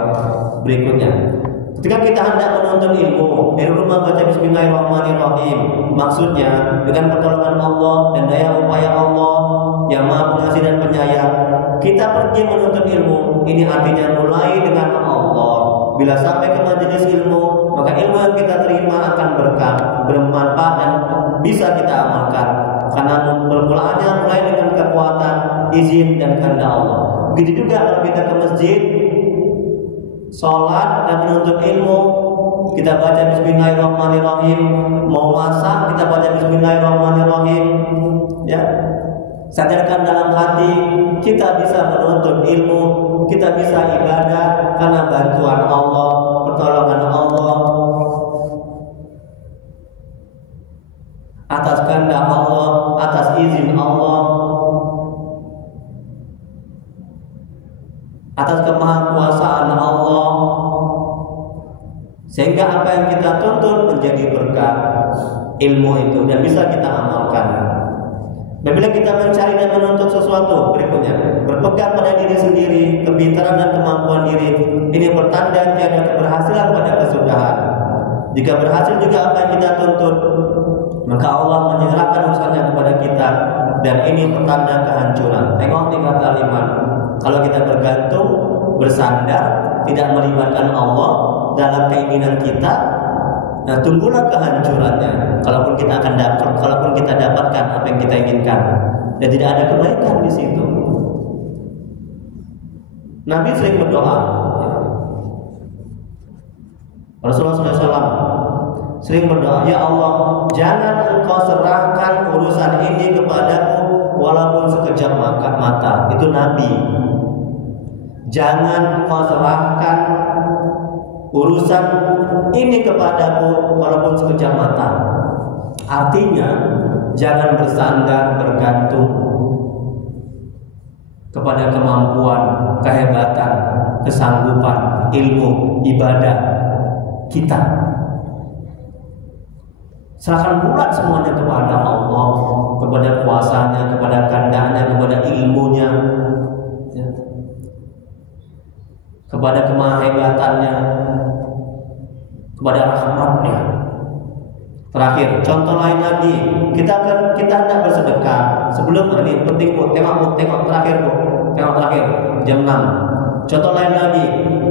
Berikutnya, ketika kita hendak menuntut ilmu, dari rumah baca Bismillahirrahmanirrahim. Maksudnya dengan pertolongan Allah dan daya upaya Allah yang Maha Pengasih dan Penyayang, kita pergi menuntut ilmu. Ini artinya mulai dengan Allah. Bila sampai ke majelis ilmu, maka ilmu yang kita terima akan berkah, bermanfaat dan bisa kita amalkan. Karena permulaannya mulai dengan kekuatan, izin dan kehendak Allah. Begitu juga kalau kita ke masjid, sholat dan menuntut ilmu, kita baca Bismillahirrahmanirrahim. Mau masak, kita baca Bismillahirrahmanirrahim. Ya, sadarkan dalam hati kita bisa menuntut ilmu, kita bisa ibadah karena bantuan Allah, sehingga apa yang kita tuntut menjadi berkah ilmu itu dan bisa kita amalkan. Apabila kita mencari dan menuntut sesuatu, berikutnya berpegang pada diri sendiri, kepintaran dan kemampuan diri, ini pertanda tiada keberhasilan pada kesudahan. Jika berhasil juga apa yang kita tuntut, maka Allah menyerahkan urusannya kepada kita, dan ini pertanda kehancuran. Tengok di kata iman. Kalau kita bergantung, bersandar, tidak melibatkan Allah dalam keinginan kita, nah tunggulah kehancurannya. Kalaupun kita dapatkan apa yang kita inginkan, dan tidak ada kebaikan di situ. Nabi sering berdoa. Rasulullah SAW sering berdoa, ya Allah, jangan engkau serahkan urusan ini kepadaku walaupun sekejap mata. Itu Nabi. Jangan engkau serahkan urusan ini kepadaku walaupun sekejap mata. Artinya jangan bersandar bergantung kepada kemampuan, kehebatan, kesanggupan, ilmu, ibadah kita. Serahkan bulat semuanya kepada Allah, kepada kuasanya, kepada kehendaknya, kepada ilmunya, ya, kepada kemahebatannya, kepada rahmatnya. Terakhir, contoh lain lagi, kita hendak bersedekah. Sebelum ini penting Bu, tengok terakhir Bu, tengok terakhir jam 6. Contoh lain lagi,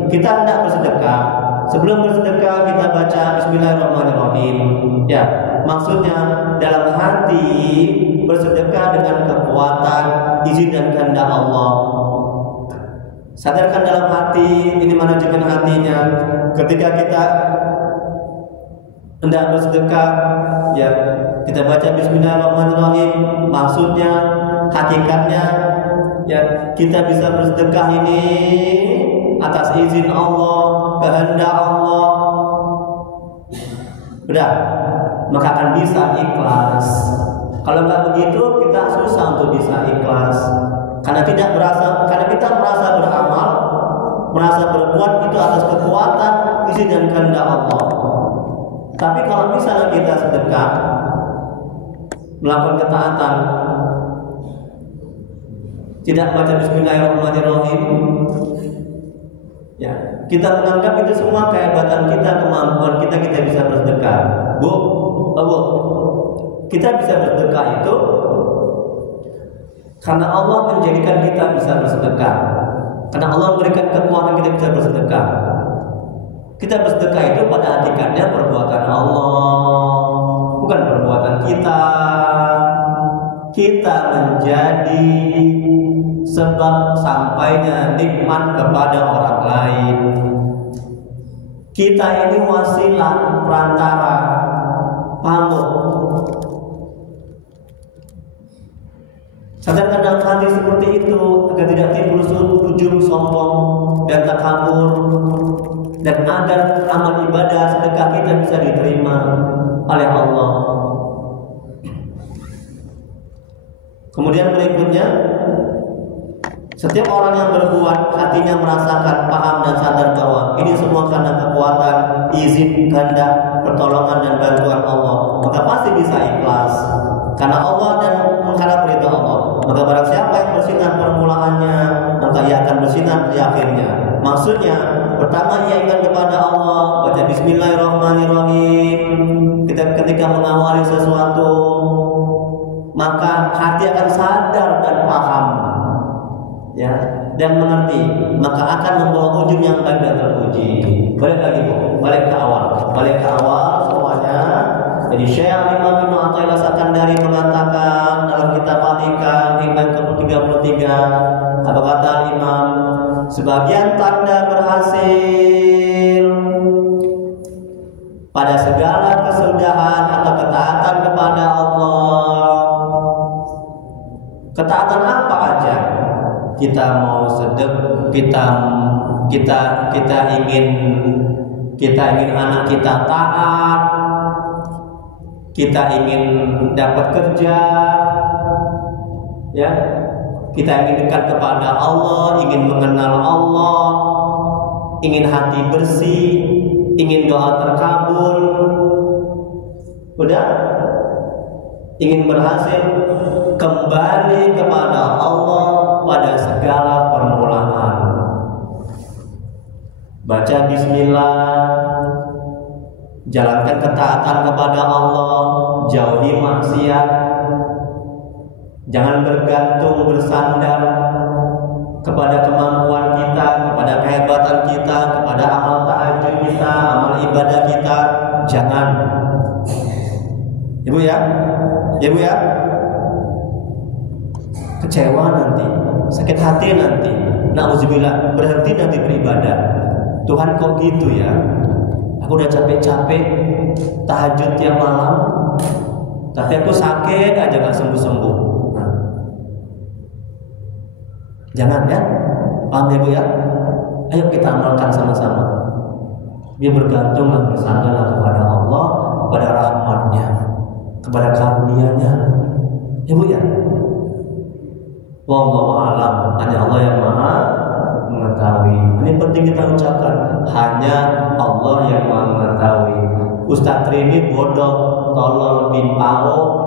kita hendak bersedekah. Sebelum bersedekah kita baca Bismillahirrahmanirrahim. Ya, maksudnya dalam hati bersedekah dengan kekuatan izin dan kehendak Allah. Sadarkan dalam hati, ini manajemen hatinya. Ketika kita hendak bersedekah, ya kita baca Bismillahirrahmanirrahim. Maksudnya, hakikatnya, ya kita bisa bersedekah ini atas izin Allah, kehendak Allah. Udah, maka akan bisa ikhlas. Kalau nggak begitu, kita susah untuk bisa ikhlas. Karena kita merasa beramal, merasa berbuat itu atas kekuatan izin dan kehendak Allah. Tapi kalau misalnya kita sedekah, melakukan ketaatan, tidak baca Bismillahirrahmanirrahim, ya, kita menganggap itu semua kehebatan kita, kemampuan kita bisa bersedekah. Bu, kita bisa bersedekah itu karena Allah menjadikan kita bisa bersedekah. Karena Allah memberikan kekuatan kita bisa bersedekah. Kita bersedekah itu pada hakikatnya perbuatan Allah, bukan perbuatan kita. Kita menjadi sebab sampainya nikmat kepada orang lain. Kita ini wasilah, perantara, pamuk. Sadarkan dalam hati seperti itu agar tidak timbul ujung sombong dan takabur, dan agar amal ibadah sedekah kita bisa diterima oleh Allah. Kemudian berikutnya, setiap orang yang berbuat hatinya merasakan, paham dan sadar bahwa ini semua karena kekuatan, izin, kehendak, pertolongan dan bantuan Allah, maka pasti bisa ikhlas karena Allah dan karena perintah Allah. Maka barang siapa yang bersinar permulaannya, maka ia akan bersinar di akhirnya. Maksudnya, pertama ia ingat kepada Allah, baca Bismillahirrahmanirrahim. Ketika mengawali sesuatu, maka hati akan sadar dan paham, ya, dan mengerti, maka akan membawa ujung yang baik dan terpuji. Balik lagi Bu, balik ke awal semuanya. Jadi Syekh Imam Ibnu Athaillah Sakandari mengatakan dalam kitab Al-Hikam ke-33, apa kata Imam? Sebagian tanda berhasil pada segala kesudahan atau ketaatan kepada Allah. Ketaatan apa aja? Kita mau sedekah, kita ingin anak kita taat, kita ingin dapat kerja, ya, kita ingin dekat kepada Allah, ingin mengenal Allah, ingin hati bersih, ingin doa terkabul, udah ingin berhasil, kembali kepada Allah pada segala permulaan. Baca bismillah, jalankan ketaatan kepada Allah, jauhi maksiat. Jangan bergantung bersandar kepada kemampuan kita, kepada kehebatan kita, kepada amal tahajud kita, amal ibadah kita. Jangan. Ibu ya? Ibu ya? Kecewa nanti, sakit hati nanti. Nauzubillah, berhenti nanti beribadah. Tuhan kok gitu ya? Aku udah capek-capek tahajud tiap malam, tapi aku sakit aja gak sembuh-sembuh. Nah. Jangan ya, paham ya Bu ya? Ayo kita amalkan sama-sama. Dia bergantung dan bersandar kepada Allah, kepada rahmatnya, kepada karunia-Nya. Ya Bu ya? Wallahu a'lam. Hanya Allah yang Maha mengetahui. Ini penting kita ucapkan. Hanya Allah yang Maha mengetahui. Ustaz Trini bodoh, tolol, bin pao.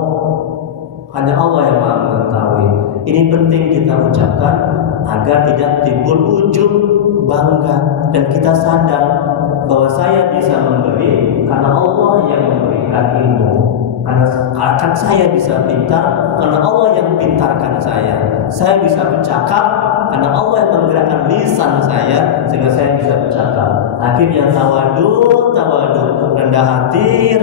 Hanya Allah yang Maha mengetahui. Ini penting kita ucapkan agar tidak timbul ujub, bangga, dan kita sadar bahwa saya bisa memberi karena Allah yang memberikan ilmu. Karena saya bisa pintar karena Allah yang pintarkan saya. Saya bisa bercakap karena Allah yang menggerakkan lisan saya sehingga saya bisa bercakap. Akhirnya tawadu, rendah hati,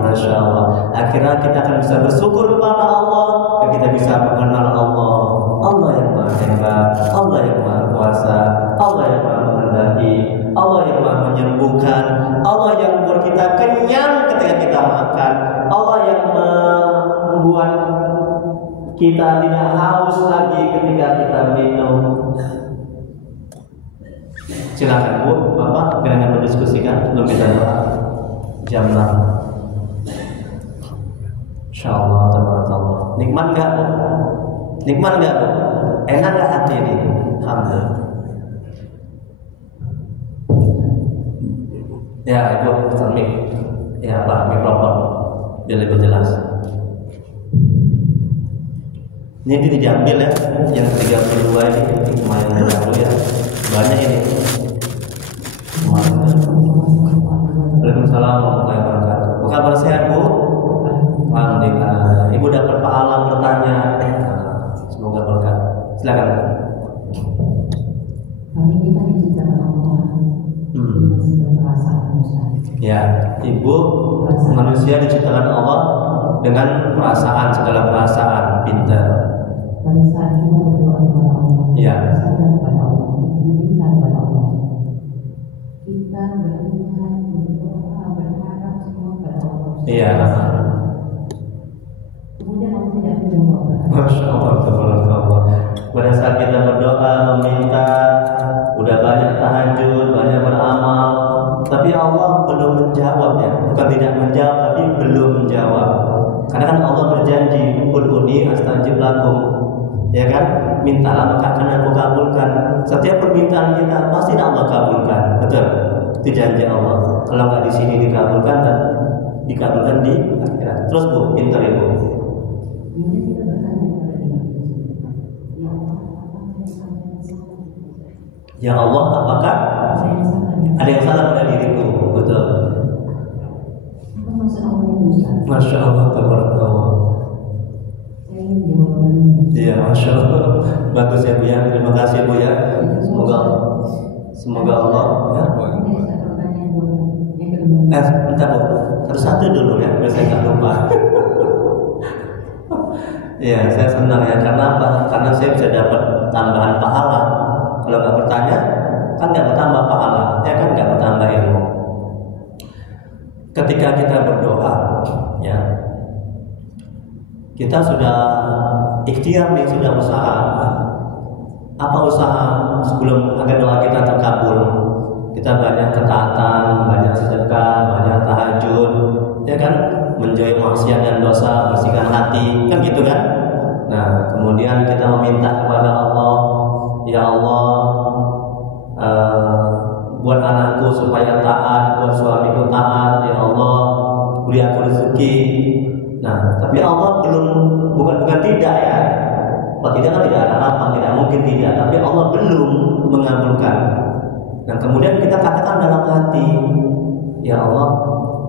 masya Allah. Akhirnya kita akan bisa bersyukur kepada Allah dan kita bisa mengenal Allah. Allah yang Maha Hebat, Allah yang Maha Kuasa, Allah yang Maha Menghendaki, Allah yang Maha Menyembuhkan, Allah yang membuat kita kenyang ketika kita makan, Allah yang membuat kita tidak haus lagi ketika kita minum. Silakan Bu, Bapak, dengan berdiskusikan sebelum kita doa. Jam 6. Insyaallah, tabarakallah. Nikmat enggak Bu? Nikmat enggak Bu? Enak enggak hati ini? Alhamdulillah. Ya, Ibu, samik. Ya, Pak, mikrofon. Biar lebih jelas. Ini diambil ya, yang 32 ini lumayan dulu ya. Banyak ini. Waalaikumsalam warahmatullahi wabarakatuh. Apa kabar sehat Bu? Alhamdulillah. Ibu dapat pahala bertanya. Semoga berkah. Silakan. Kami kita diciptakan Allah dengan perasaan. Ya, Ibu manusia diciptakan Allah dengan perasaan, segala perasaan, pintar. Pada saat kita berdoa kepada Allah, Ya. bersandar kepada Allah, meminta kepada Allah, kita beringat, berdoa, berharap semua kepada Allah. Iya. Kemudian Allah tidak menjawab. Masya Allah, tabarakallah. Pada saat kita berdoa, meminta, udah banyak tahajud, banyak beramal, tapi Allah belum menjawab ya. Bukan tidak menjawab, tapi belum menjawab. Karena kan Allah berjanji, ud'uni astajib lakum. Ya kan? Mintalah maka akan aku kabulkan. Setiap permintaan kita pasti Allah kabulkan. Betul? Itu janji Allah. Kalau nggak di sini dikabulkan dan dikabulkan di akhirat. Terus Bu, pintar Ibu. Kemudian kita bertanya kepada diri kita, ya Allah, apakah Ya Allah, apakah saya salah? ada yang salah pada diriku? Betul. Apa maksud Allah itu Ustaz? Masya Allah, tabarakallah. Saya ingin jawabannya. Iya, Masya Allah. Bagus ya Bu ya. Terima kasih Bu ya. Semoga Allah ya. Ini saya pertanyaan dulu. Yang kedua. Bentar Bu. Satu dulu ya, biar saya nggak lupa. Iya, saya senang ya. Karena apa? Karena saya bisa dapat tambahan pahala. Kalau nggak bertanya, kan nggak bertambah pahala. Ya kan nggak bertambah ilmu. Ketika kita berdoa, ya, kita sudah ikhtiar nih, sudah usaha. Apa usaha sebelum agar doa kita terkabul? Kita banyak ketaatan, banyak sedekah, banyak tahajud, ya kan? Menjauhi maksiat dan dosa, bersihkan hati, kan gitu kan? Nah, kemudian kita meminta kepada Allah, ya Allah, buat anakku supaya taat, rezeki. Nah, tapi Allah bukan tidak ya. Kalau tidak kan tidak ada lapang, tidak mungkin tidak. Tapi Allah belum mengabulkan. Nah, kemudian kita katakan dalam hati, ya Allah,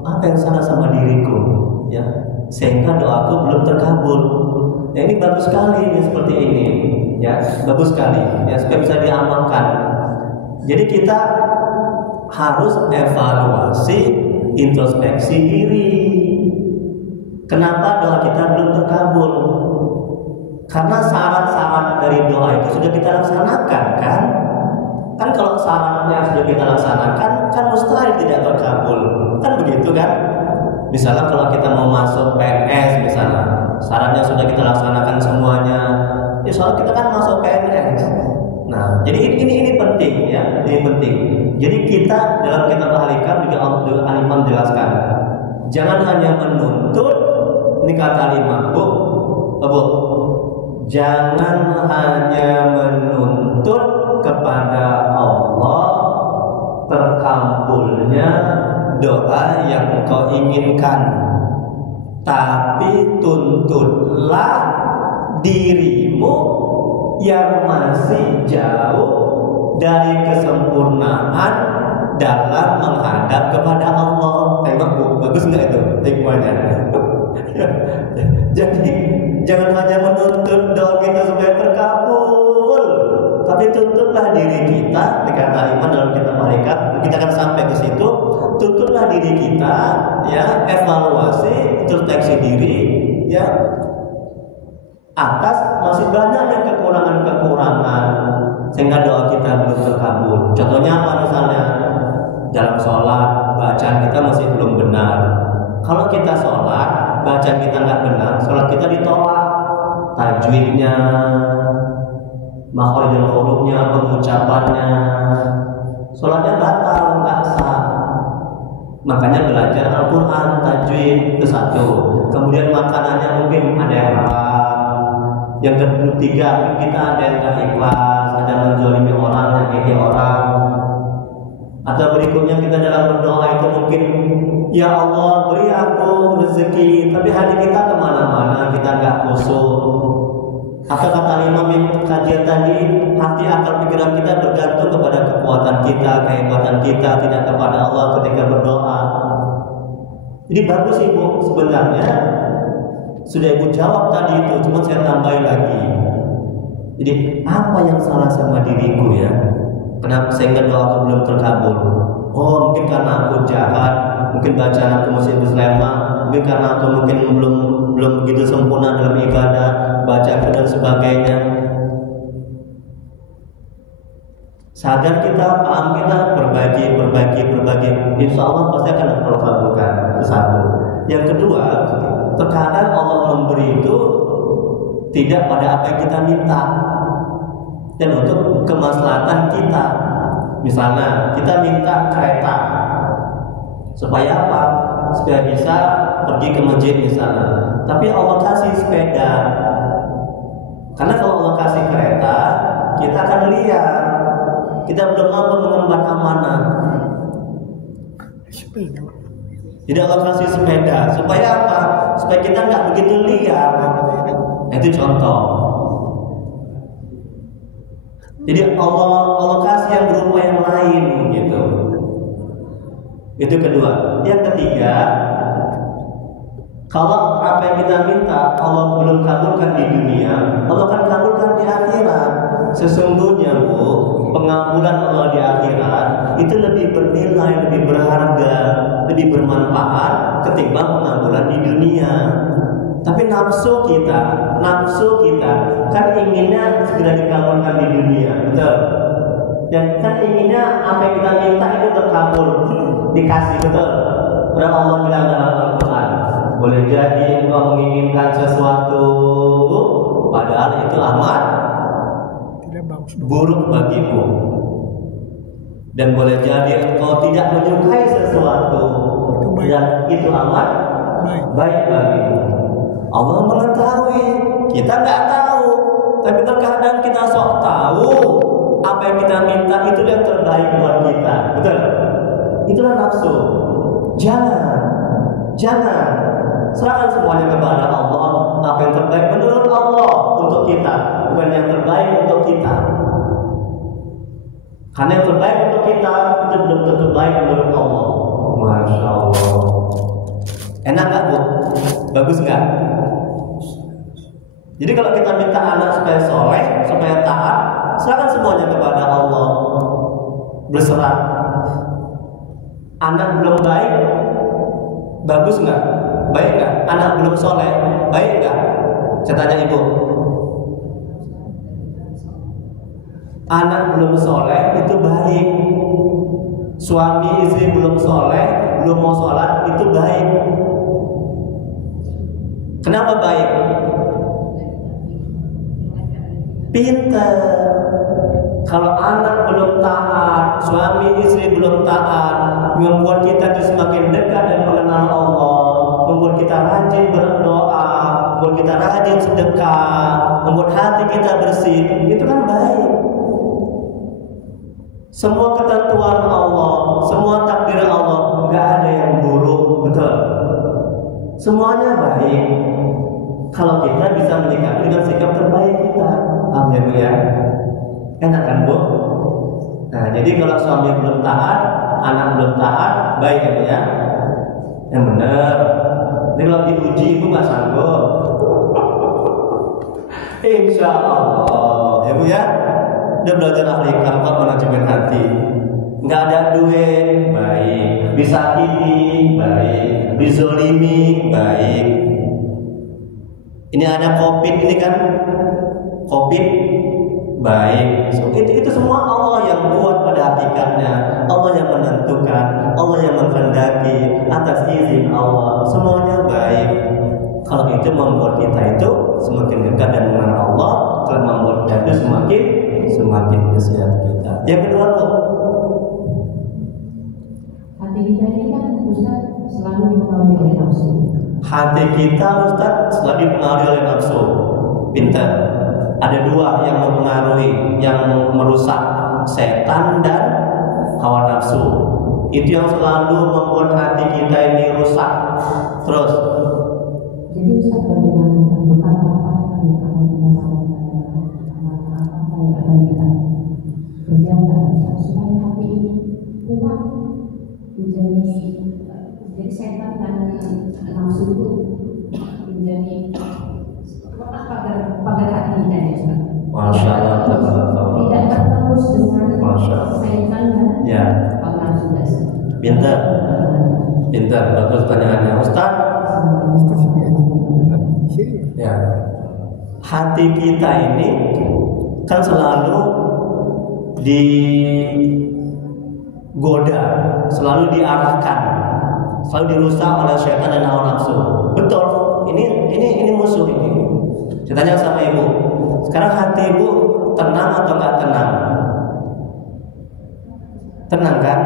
apa yang salah sama diriku? Ya, sehingga doaku belum terkabul. Ya, ini bagus sekali ini seperti ini. Ya, bagus sekali. Ya, supaya bisa diamalkan. Jadi kita harus evaluasi, introspeksi diri. Kenapa doa kita belum terkabul? Karena syarat-syarat dari doa itu sudah kita laksanakan, kan? Kan kalau syaratnya sudah kita laksanakan, kan mustahil tidak terkabul. Kan begitu kan? Misalnya kalau kita mau masuk PNS misalnya, syaratnya sudah kita laksanakan semuanya. Ya soal kita kan masuk PNS. Nah, jadi ini penting ya, ini penting. Jadi kita dalam kitab Al-Hikam juga Al-Imam jelaskan, jangan hanya menuntut, ini kata Imam Bu, jangan hanya menuntut kepada Allah terkabulnya doa yang engkau inginkan, tapi tuntutlah dirimu yang masih jauh dari kesempurnaan dalam menghadap kepada Allah. Tengok Bu, bagus nggak itu hikmahnya? Jadi jangan hanya menuntut doa kita supaya terkabul, tapi tuntutlah diri kita. Dikata Iman dalam kitab Al-Hikam, kita akan sampai ke situ. Tuntutlah diri kita, ya, evaluasi, introspeksi diri, ya, atas masih banyaknya kekurangan-kekurangan sehingga doa kita belum terkabul. Contohnya apa misalnya? Dalam sholat, bacaan kita masih belum benar. Kalau kita sholat, bacaan kita nggak benar, sholat kita ditolak. Tajwidnya, makharijul hurufnya, pengucapannya, sholatnya batal, nggak sah. Makanya belajar Al-Quran, tajwid itu satu. Kemudian makanannya mungkin ada yang haram. Yang ketiga, kita ada yang gak ikhlas, ada yang menzalimi orang, nyakiti orang. Atau berikutnya kita dalam berdoa itu mungkin, ya Allah beri aku rezeki, tapi hati kita kemana-mana, kita gak khusyuk. Atau kata Imam kajian tadi, hati akal pikiran kita bergantung kepada kekuatan kita, kehebatan kita, tidak kepada Allah ketika berdoa. Jadi bagus Ibu sebenarnya. Sudah Ibu jawab tadi itu, cuma saya tambahin lagi. Jadi apa yang salah sama diriku ya? Kenapa sehingga doaku belum terkabul? Oh, mungkin karena aku jahat, mungkin bacaan aku masih berselema, mungkin karena aku mungkin belum begitu sempurna dalam ibadah, baca dan sebagainya. Sadar kita, paham kita, perbaiki. Insya Allah pasti akan terkabulkan. Itu satu. Yang kedua, terkadang Allah memberi itu tidak pada apa yang kita minta dan untuk kemaslahatan kita. Misalnya kita minta kereta supaya apa? Supaya bisa pergi ke masjid misalnya. Tapi Allah kasih sepeda. Karena kalau Allah kasih kereta, kita akan lihat. Kita belum mampu mengemban amanah. Sepeda. Tidak Allah kasih sepeda supaya apa? Supaya kita nggak begitu liar. Itu contoh. Jadi Allah kasih yang berupa yang lain gitu. Itu kedua. Yang ketiga, kalau apa yang kita minta Allah belum kabulkan di dunia, Allah akan kabulkan di akhirat. Sesungguhnya Bu, pengabulan Allah di akhirat itu lebih bernilai, lebih berharga, lebih bermanfaat ketimbang pengabulan di dunia. Tapi nafsu kita kan inginnya segera dikabulkan di dunia, betul? Dan kan inginnya apa yang kita minta itu terkabul, dikasih, betul? Karena Allah bilang dalam Al-Quran, boleh jadi engkau menginginkan sesuatu, padahal itu amat buruk bagimu. Dan boleh jadi engkau tidak menyukai sesuatu, dan itu amat baik bagimu. Allah mengetahui, kita nggak tahu, tapi terkadang kita sok tahu apa yang kita minta itu yang terbaik buat kita, betul? Itulah nafsu. Jangan. Serahkan semuanya kepada Allah. Apa yang terbaik menurut Allah untuk kita, bukan yang terbaik untuk kita. Karena yang terbaik untuk kita itu belum tentu baik menurut Allah. Masya Allah. Enak nggak Bu? Bagus nggak? Jadi kalau kita minta anak supaya soleh, supaya taat, serahkan semuanya kepada Allah. Berserah. Anak belum baik, bagus nggak? Baik nggak? Anak belum soleh, baik nggak? Saya tanya ibu. Anak belum soleh itu baik. Suami istri belum soleh, belum mau sholat itu baik. Kenapa baik? Pintar. Kalau anak belum taat, suami istri belum taat, membuat kita itu semakin dekat dan mengenal Allah, membuat kita rajin berdoa, membuat kita rajin sedekah, membuat hati kita bersih, itu kan baik. Semua ketentuan Allah, semua takdir Allah, nggak ada yang buruk, betul. Semuanya baik. Kalau kita bisa menyikapi dengan sikap terbaik kita, amin ya. Enak kan Bu? Nah, jadi kalau suami belum taat, anak belum taat, baik ya Bu ya? Yang benar. Jadi kalau diuji Ibu nggak sanggup. Insya Allah ya Bu ya. Udah belajar ahli kalkot manajemen hati. Nggak ada duit, baik. Disakiti, baik. Dizolimi, baik. Ini ada COVID ini kan, COVID baik. So, itu semua Allah yang buat pada hakikatnya. Allah yang menentukan, Allah yang menghendaki atas izin Allah. Semuanya baik. Kalau itu membuat kita itu semakin dekat dan mengenal Allah, kalau membuat kita itu semakin bersiap kita. Yang kedua tuh, hati kita ini kan Ustaz selalu dipengaruhi oleh nafsu. Hati kita Ustaz selalu dipengaruhi oleh nafsu. Pintar. Ada dua yang mempengaruhi, yang merusak, setan dan hawa nafsu. Itu yang selalu membuat hati kita ini rusak. Terus. Jadi Ustaz bagaimana bukan apa yang akan kita lakukan, apa yang akan kita kerjakan supaya hati ini kuat menjadi setan dan nafsu itu menjadi pagar hati kita ya Ustaz. Masya Allah. Tidak terterus dengan setan dan nafsu dasar. Pintar, bagus pertanyaannya Ustaz. Ya, hati kita ini kan selalu digoda, selalu diarahkan, selalu dirusak oleh setan dan hawa nafsu. Betul, ini musuh ini. Saya tanya sama ibu, sekarang hati ibu tenang atau nggak tenang? Tenang kan?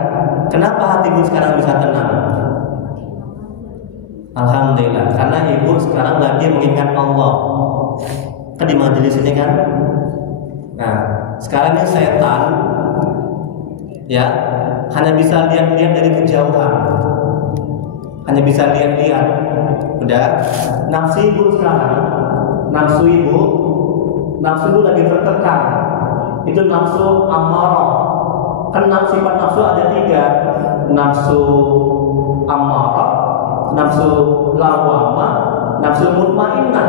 Kenapa hati ibu sekarang bisa tenang? Alhamdulillah, karena ibu sekarang lagi mengingat Allah. Kan di majelis ini kan. Nah, sekarang ini setan ya hanya bisa lihat-lihat dari kejauhan, hanya bisa lihat-lihat. Udah, nafsu ibu sekarang, nafsu ibu lagi tertekan. Itu nafsu amarah. Kan sifat nafsu ada 3, nafsu amarah, nafsu lawamah, nafsu mutmainnah.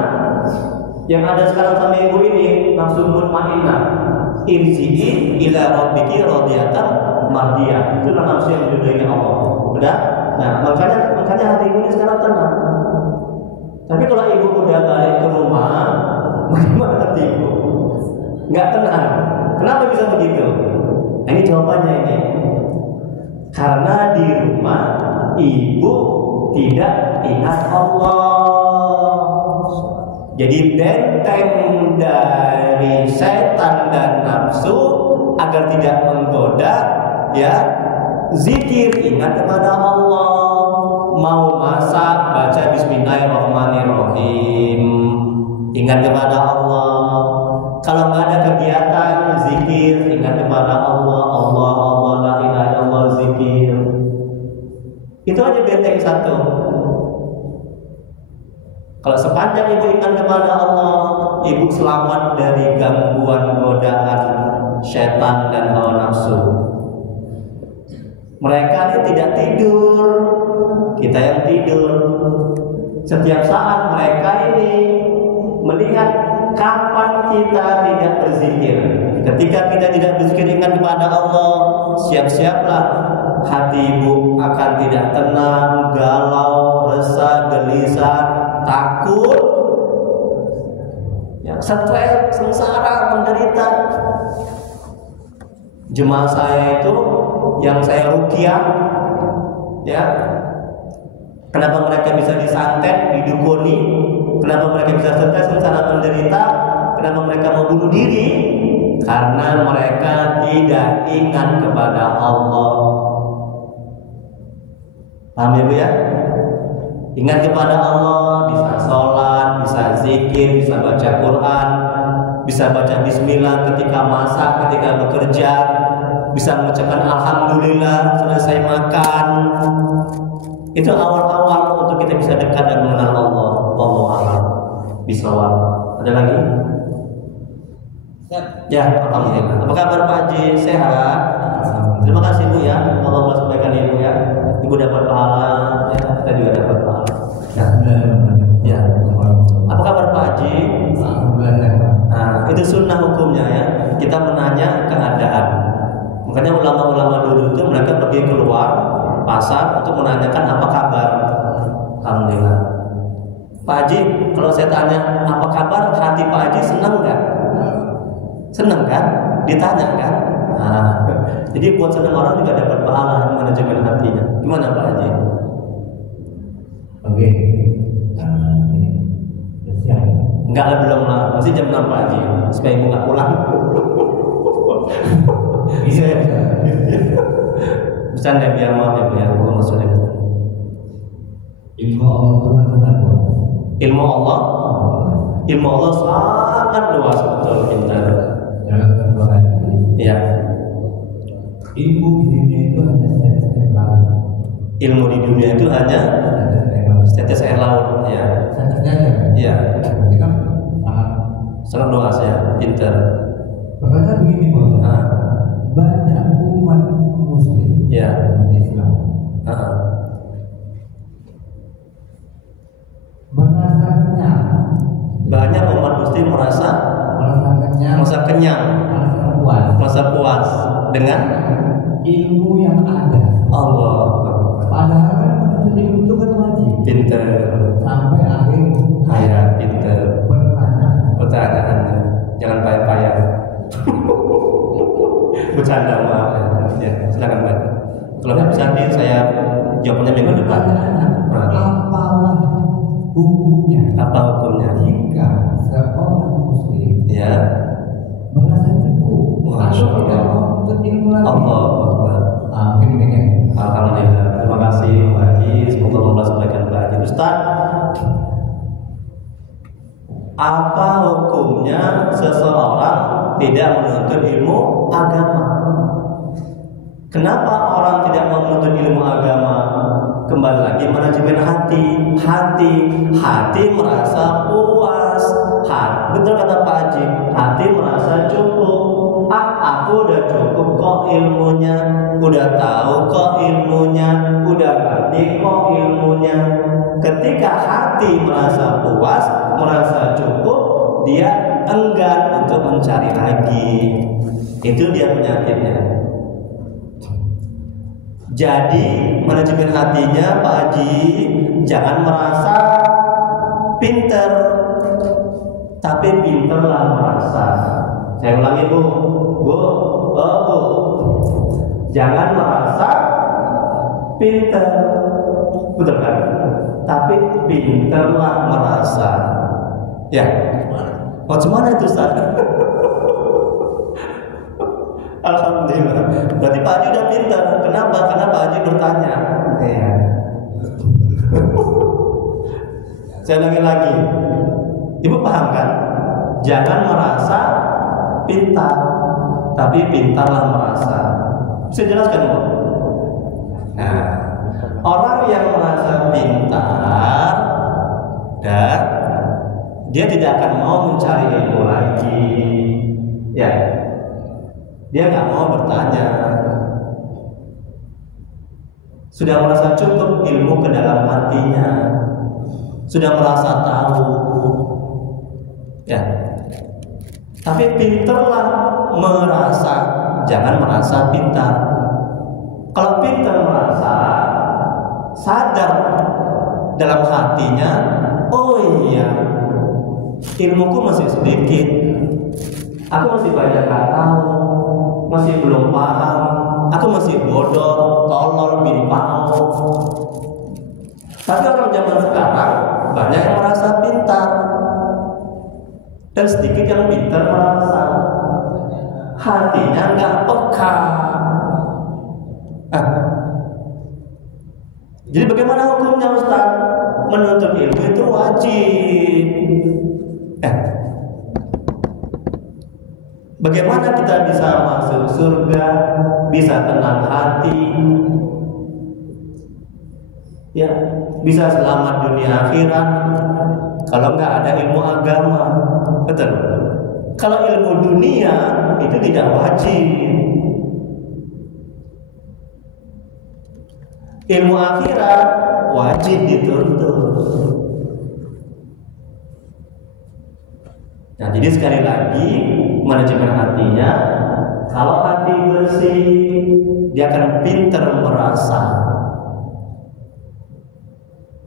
Yang ada sekarang sama ibu ini nafsu mutmainnah. Irji'i ila rabbiki radiyatan mardiyah. Itulah nafsu yang diridhoi Allah. Udah? Nah, makanya hati ibu ini sekarang tenang. Tapi kalau ibu udah balik ke rumah, bagaimana hati ibu? Nggak tenang. Kenapa bisa begitu? Nah, ini jawabannya ini. Karena di rumah ibu tidak ingat Allah. Jadi benteng dari setan dan nafsu agar tidak menggoda, ya zikir, ingat kepada Allah. Mau masak, baca Bismillahirrahmanirrahim, ingat kepada Allah. Kalau nggak ada kegiatan zikir, ingat kepada Allah. Allah la ilaha illallah, zikir. Itu aja benteng satu. Kalau sepanjang ibu ingat kepada Allah, ibu selamat dari gangguan godaan setan dan hawa nafsu. Mereka ini tidak tidur, kita yang tidur. Setiap saat mereka ini melihat kapan kita tidak berzikir. Ketika kita tidak berzikir ingat kepada Allah, siap-siaplah hati ibu akan tidak tenang, galau, resah, gelisah, takut, ya, stres, sengsara, menderita. Jemaah saya itu yang saya ruqyah, ya, kenapa mereka bisa disantet, didukuni, kenapa mereka bisa stres, sengsara, menderita, kenapa mereka mau bunuh diri? Karena mereka tidak ingat kepada Allah. Paham ya Bu ya? Ingat kepada Allah, bisa sholat, bisa zikir, bisa baca Quran, bisa baca bismillah ketika masak, ketika bekerja, bisa mengucapkan alhamdulillah selesai makan. Itu awal-awal untuk kita bisa dekat dan mengenal Allah. Wallahu a'lam bishawab. Ada lagi? Ya, alhamdulillah. Apa kabar Pak Haji? Sehat? Terima kasih Bu ya. Allah sampaikan Ibu ya. Ibu dapat pahala, ya, kita juga dapat pahala. Ya. Apa kabar Pak Haji? Nah, itu sunnah hukumnya ya. Kita menanya keadaan. Makanya ulama-ulama dulu itu mereka pergi keluar pasar untuk menanyakan apa kabar. Alhamdulillah. Pak Haji, kalau saya tanya apa kabar, hati Pak Haji senang nggak? Senang kan? Ditanya kan? Nah, jadi buat senang orang juga dapat pahala manajemen hatinya. Gimana Pak Haji? Oke. Enggak lah, belum lah, masih jam 6 Pak Haji. Supaya ibu nggak pulang. Bisa. Bercanda biar maaf ya Bu ya. Bukan maksudnya. Ilmu Allah sangat luas. Ilmu Allah sangat luas, betul, pintar. Jangan berhati. Iya. Ilmu di dunia itu hanya setetes air laut. Ilmu di dunia itu hanya setetes air laut, ya. Setesnya aja. Iya. Berarti kan Sangat luas ya, pintar. Perkara begini Bos. Nah, Banyak umat muslim ya. Islam merasa kenyang. Banyak umat muslim merasa kenyang, merasa puas dengan ilmu yang ada. Allah. Padahal kan menuntut ilmu itu kan wajib. Pintar. Sampai akhir Hayat, pintar. Pertanyaannya jangan payah-payah. Bercanda maaf. Ya, silakan Pak. Kalau nggak bisa nanti saya jawabnya minggu depan. Apalah hukumnya? Apa hukumnya? Jika seorang muslim Ya. merasa cukup Masya atau tidak Allah. mau menuntut ilmu lagi. Allah Akbar. Amin. Alhamdulillah. Terima kasih Pak Haji. Semoga Allah sampaikan Pak Haji. Ustaz, apa hukumnya seseorang tidak menuntut ilmu agama? Kenapa orang tidak mau menuntut ilmu agama? Kembali lagi manajemen hati. Hati merasa puas. Betul kata Pak Haji. Hati merasa cukup. Aku udah cukup kok ilmunya. Udah tahu kok ilmunya. Udah ngerti kok ilmunya. Ketika hati merasa puas, merasa cukup, dia enggan untuk mencari lagi. Itu dia penyakitnya. Jadi manajemen hatinya Pak Haji, jangan merasa pinter, tapi pinterlah merasa. Saya ulangi Bu. Jangan merasa pinter, betul kan? Tapi pinterlah merasa. Ya. Oh, gimana itu Ustaz? Alhamdulillah. Berarti Pak Haji udah pintar. Kenapa? Karena Pak Haji bertanya. Ya. Saya ulangi lagi. Ibu paham kan? Jangan merasa pintar, tapi pintarlah merasa. Bisa jelaskan Bu? Nah, orang yang merasa pintar dan dia tidak akan mau mencari ilmu lagi. Ya, dia nggak mau bertanya. Sudah merasa cukup ilmu ke dalam hatinya, sudah merasa tahu. Ya, tapi pinterlah merasa, jangan merasa pintar. Kalau pintar merasa, sadar dalam hatinya, oh iya, ilmuku masih sedikit, aku masih banyak nggak tahu, masih belum paham, aku masih bodoh, tolol, bimpang. Tapi orang zaman sekarang banyak yang merasa pintar dan sedikit yang pintar merasa hatinya nggak peka. Jadi bagaimana hukumnya Ustaz? Menuntut ilmu itu wajib. Bagaimana kita bisa masuk surga, bisa tenang hati, ya, bisa selamat dunia akhirat kalau nggak ada ilmu agama? Betul. Kalau ilmu dunia itu tidak wajib. Ilmu akhirat wajib dituntut. Nah, jadi sekali lagi manajemen hatinya, kalau hati bersih, dia akan pintar merasa.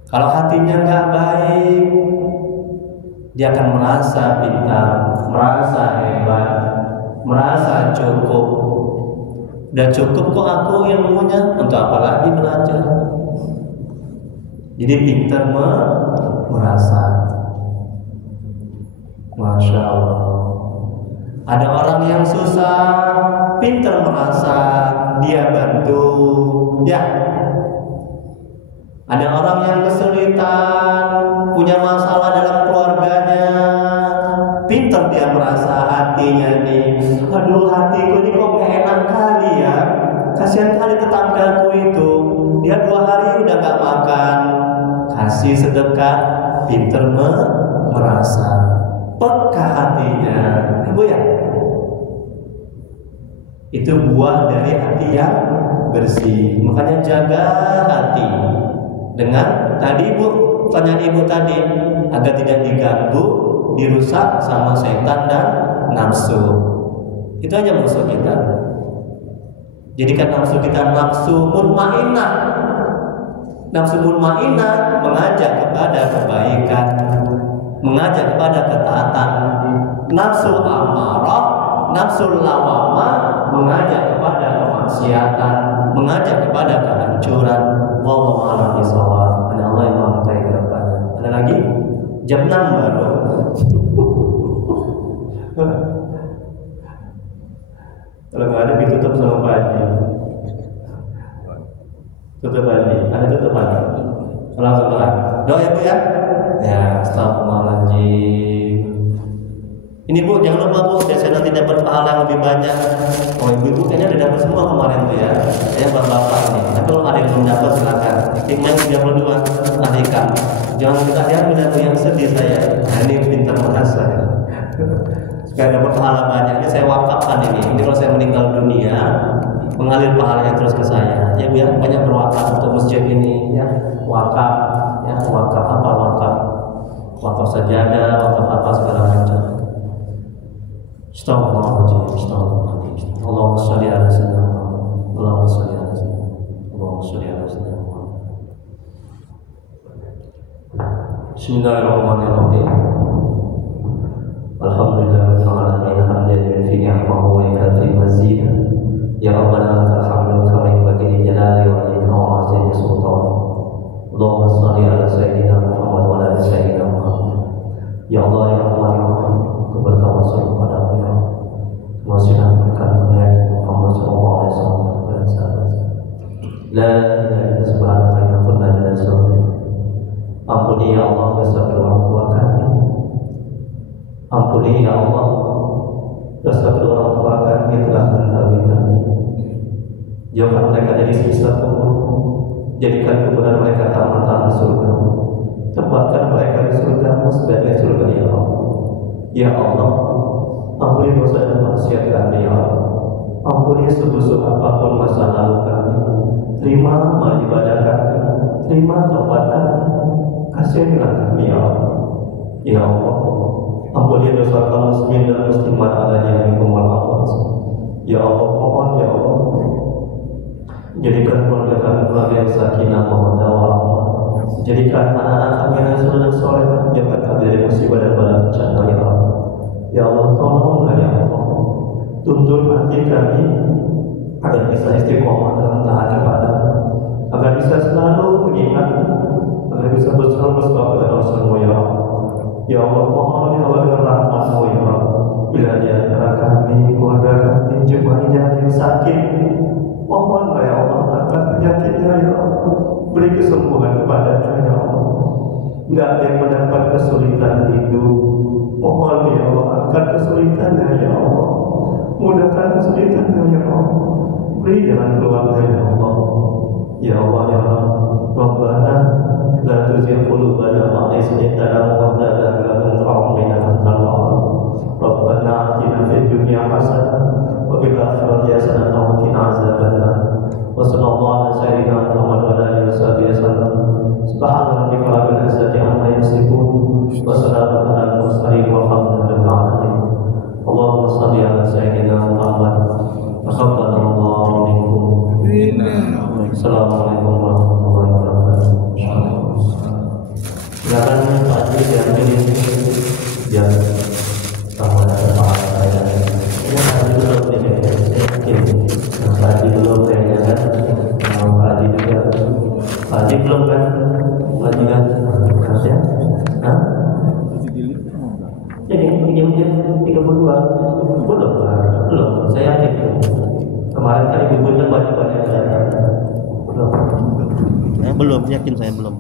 Kalau hatinya nggak baik, dia akan merasa pintar, merasa hebat, merasa cukup. Udah cukup kok aku ilmunya, untuk apa lagi belajar? Jadi pintar merasa. Masya Allah. Ada orang yang susah, pintar merasa, dia bantu. Ya. Ada orang yang kesulitan, punya masalah dalam keluarganya, pintar dia merasa hatinya nih, aduh hatiku ini kok gak enak kali ya, kasihan kali tetanggaku itu, dia 2 hari udah gak makan, kasih sedekah, pintar merasa, peka hatinya, ibu ya. Itu buah dari hati yang bersih. Makanya jaga hati dengan tadi ibu, pertanyaan ibu tadi, agar tidak diganggu, dirusak sama setan dan nafsu. Itu aja musuh kita. Jadikan nafsu kita nafsu mutmainah. Nafsu mutmainah mengajak kepada kebaikan, mengajak kepada ketaatan. Nafsu amarah, nafsu lawamah mengajak kepada kemaksiatan, mengajak kepada kehancuran. Wallahu a'lam bishawab. Allah yang mengetahui kedepannya. Ada lagi? Jam 6 baru. Kalau nggak ada ditutup sama Pak Haji. Tutup Haji. Ada tutupan? Langsung doa. Doa ya Bu ya. Ya, astagfirullahaladzim. Ini Bu, jangan lupa Bu, biar saya nanti dapat pahala yang lebih banyak. Oh ibu-ibu kayaknya udah dapat semua kemarin tuh ya. Saya bapak-bapak nih. Tapi kalau ada yang belum dapat silakan. Tim yang 32 Adika. Jangan kita diambil aku yang sedih saya. Nah, ini pintar merasa. Supaya dapat pahala banyak. Ini saya wakafkan ini. Ini kalau saya meninggal dunia, mengalir pahalanya terus ke saya. Ya Bu ya, banyak berwakaf untuk masjid ini ya. Wakaf, ya wakaf apa wakaf? Wakaf sajadah, wakaf apa segala macam. Astagfirullahaladzim, astagfirullahaladzim. Allahumma sholli ala sayyidina Muhammad. Allahumma sholli ala sayyidina Muhammad. Allahumma sholli ala sayyidina Muhammad. Bismillahirrahmanirrahim. Alhamdulillahirabbil alamin, hamdan yufi ni'amahu wa yukafi mazidah. Ya Rabbana lakal hamdu kama yanbaghi li jalali wajhika wa 'azimi sultanik. Allahumma sholli ala sayyidina Muhammad wa ala sayyidina Muhammad. Ya Allah ya Allah ya Rahman, bertawassul kepada-Mu ya Allah. Wasilah berkat kemuliaan Muhammad sallallahu alaihi wasallam dan sahabat. La ilaha illa subhanaka inna kunna minaz zalimin. Ampuni ya Allah dosa orang tua kami. Ampuni ya Allah dosa orang tua kami telah mendahului kami. Jauhkan mereka dari siksa kubur. Jadikan kuburan mereka taman-taman surga. Tempatkan mereka di surga kami sebagai surga ya Allah. Ya Allah, ampuni dosa dan maksiat kami ya Allah. Ampuni sebusuk apapun masa lalu kami. Terima amal ibadah kami, terima taubat kami, kasihilah kami ya Allah. Ya Allah, ampuni dosa kaum muslimin dan muslimat adanya minkum wal awas. Ya Allah, mohon ya Allah, jadikan keluarga kami keluarga yang sakinah mawaddah warahmah. Jadikan anak-anak kami yang soleh soleh, jangan kami dari musibah dan bala bencana ya Allah. Ya Allah, tolonglah ya Allah, tuntun hati kami agar bisa istiqomah dalam taat kepada-Mu, agar bisa selalu mengingat, agar bisa bersama kepada Rasul-Mu ya Allah. Ya Allah, mohon ya Allah dengan rahmat-Mu ya Allah, bila di antara kami, keluarga kami, jemaah yang sakit, mohonlah ya Allah, angkat penyakitnya ya Allah, beri kesembuhan kepadanya ya Allah. Bila ada yang mendapat kesulitan hidup, mohon ya Allah, angkat kesulitannya ya Allah, mudahkan kesulitannya ya Allah, beri jalan keluarnya ya Allah. Ya Allah ya Allah, Rabbana la tuzigh qulubana ba'da idh hadaytana wa hab lana min ladunka rahmatan innaka antal wahhab. Rabbana atina fid dunya hasanah wa fil akhirati hasanah wa qina azabannar. Wa sallallahu ala sayyidina Muhammad wa ala alihi wasallam. Subhana rabbika rabbil izzati amma yasifun wa salamun alal mursalin walhamdulillahi rabbil alamin. Allahumma shalli ala sayyidina Muhammad. Taqabbalallahu minkum. Assalamualaikum warahmatullahi wabarakatuh. Silakan Pak Haji diambil yang sama dengan Pak saya. Ini Pak Haji dulu kayaknya, saya yakin. Pak Haji dulu kayaknya kan, Pak Haji juga. Pak Haji belum kan? Pak Haji kan? Ya? Hah? Jadi ini 32 belum, saya yakin. Kemarin kan ibu-ibunya banyak-banyak. Belum, yakin saya belum.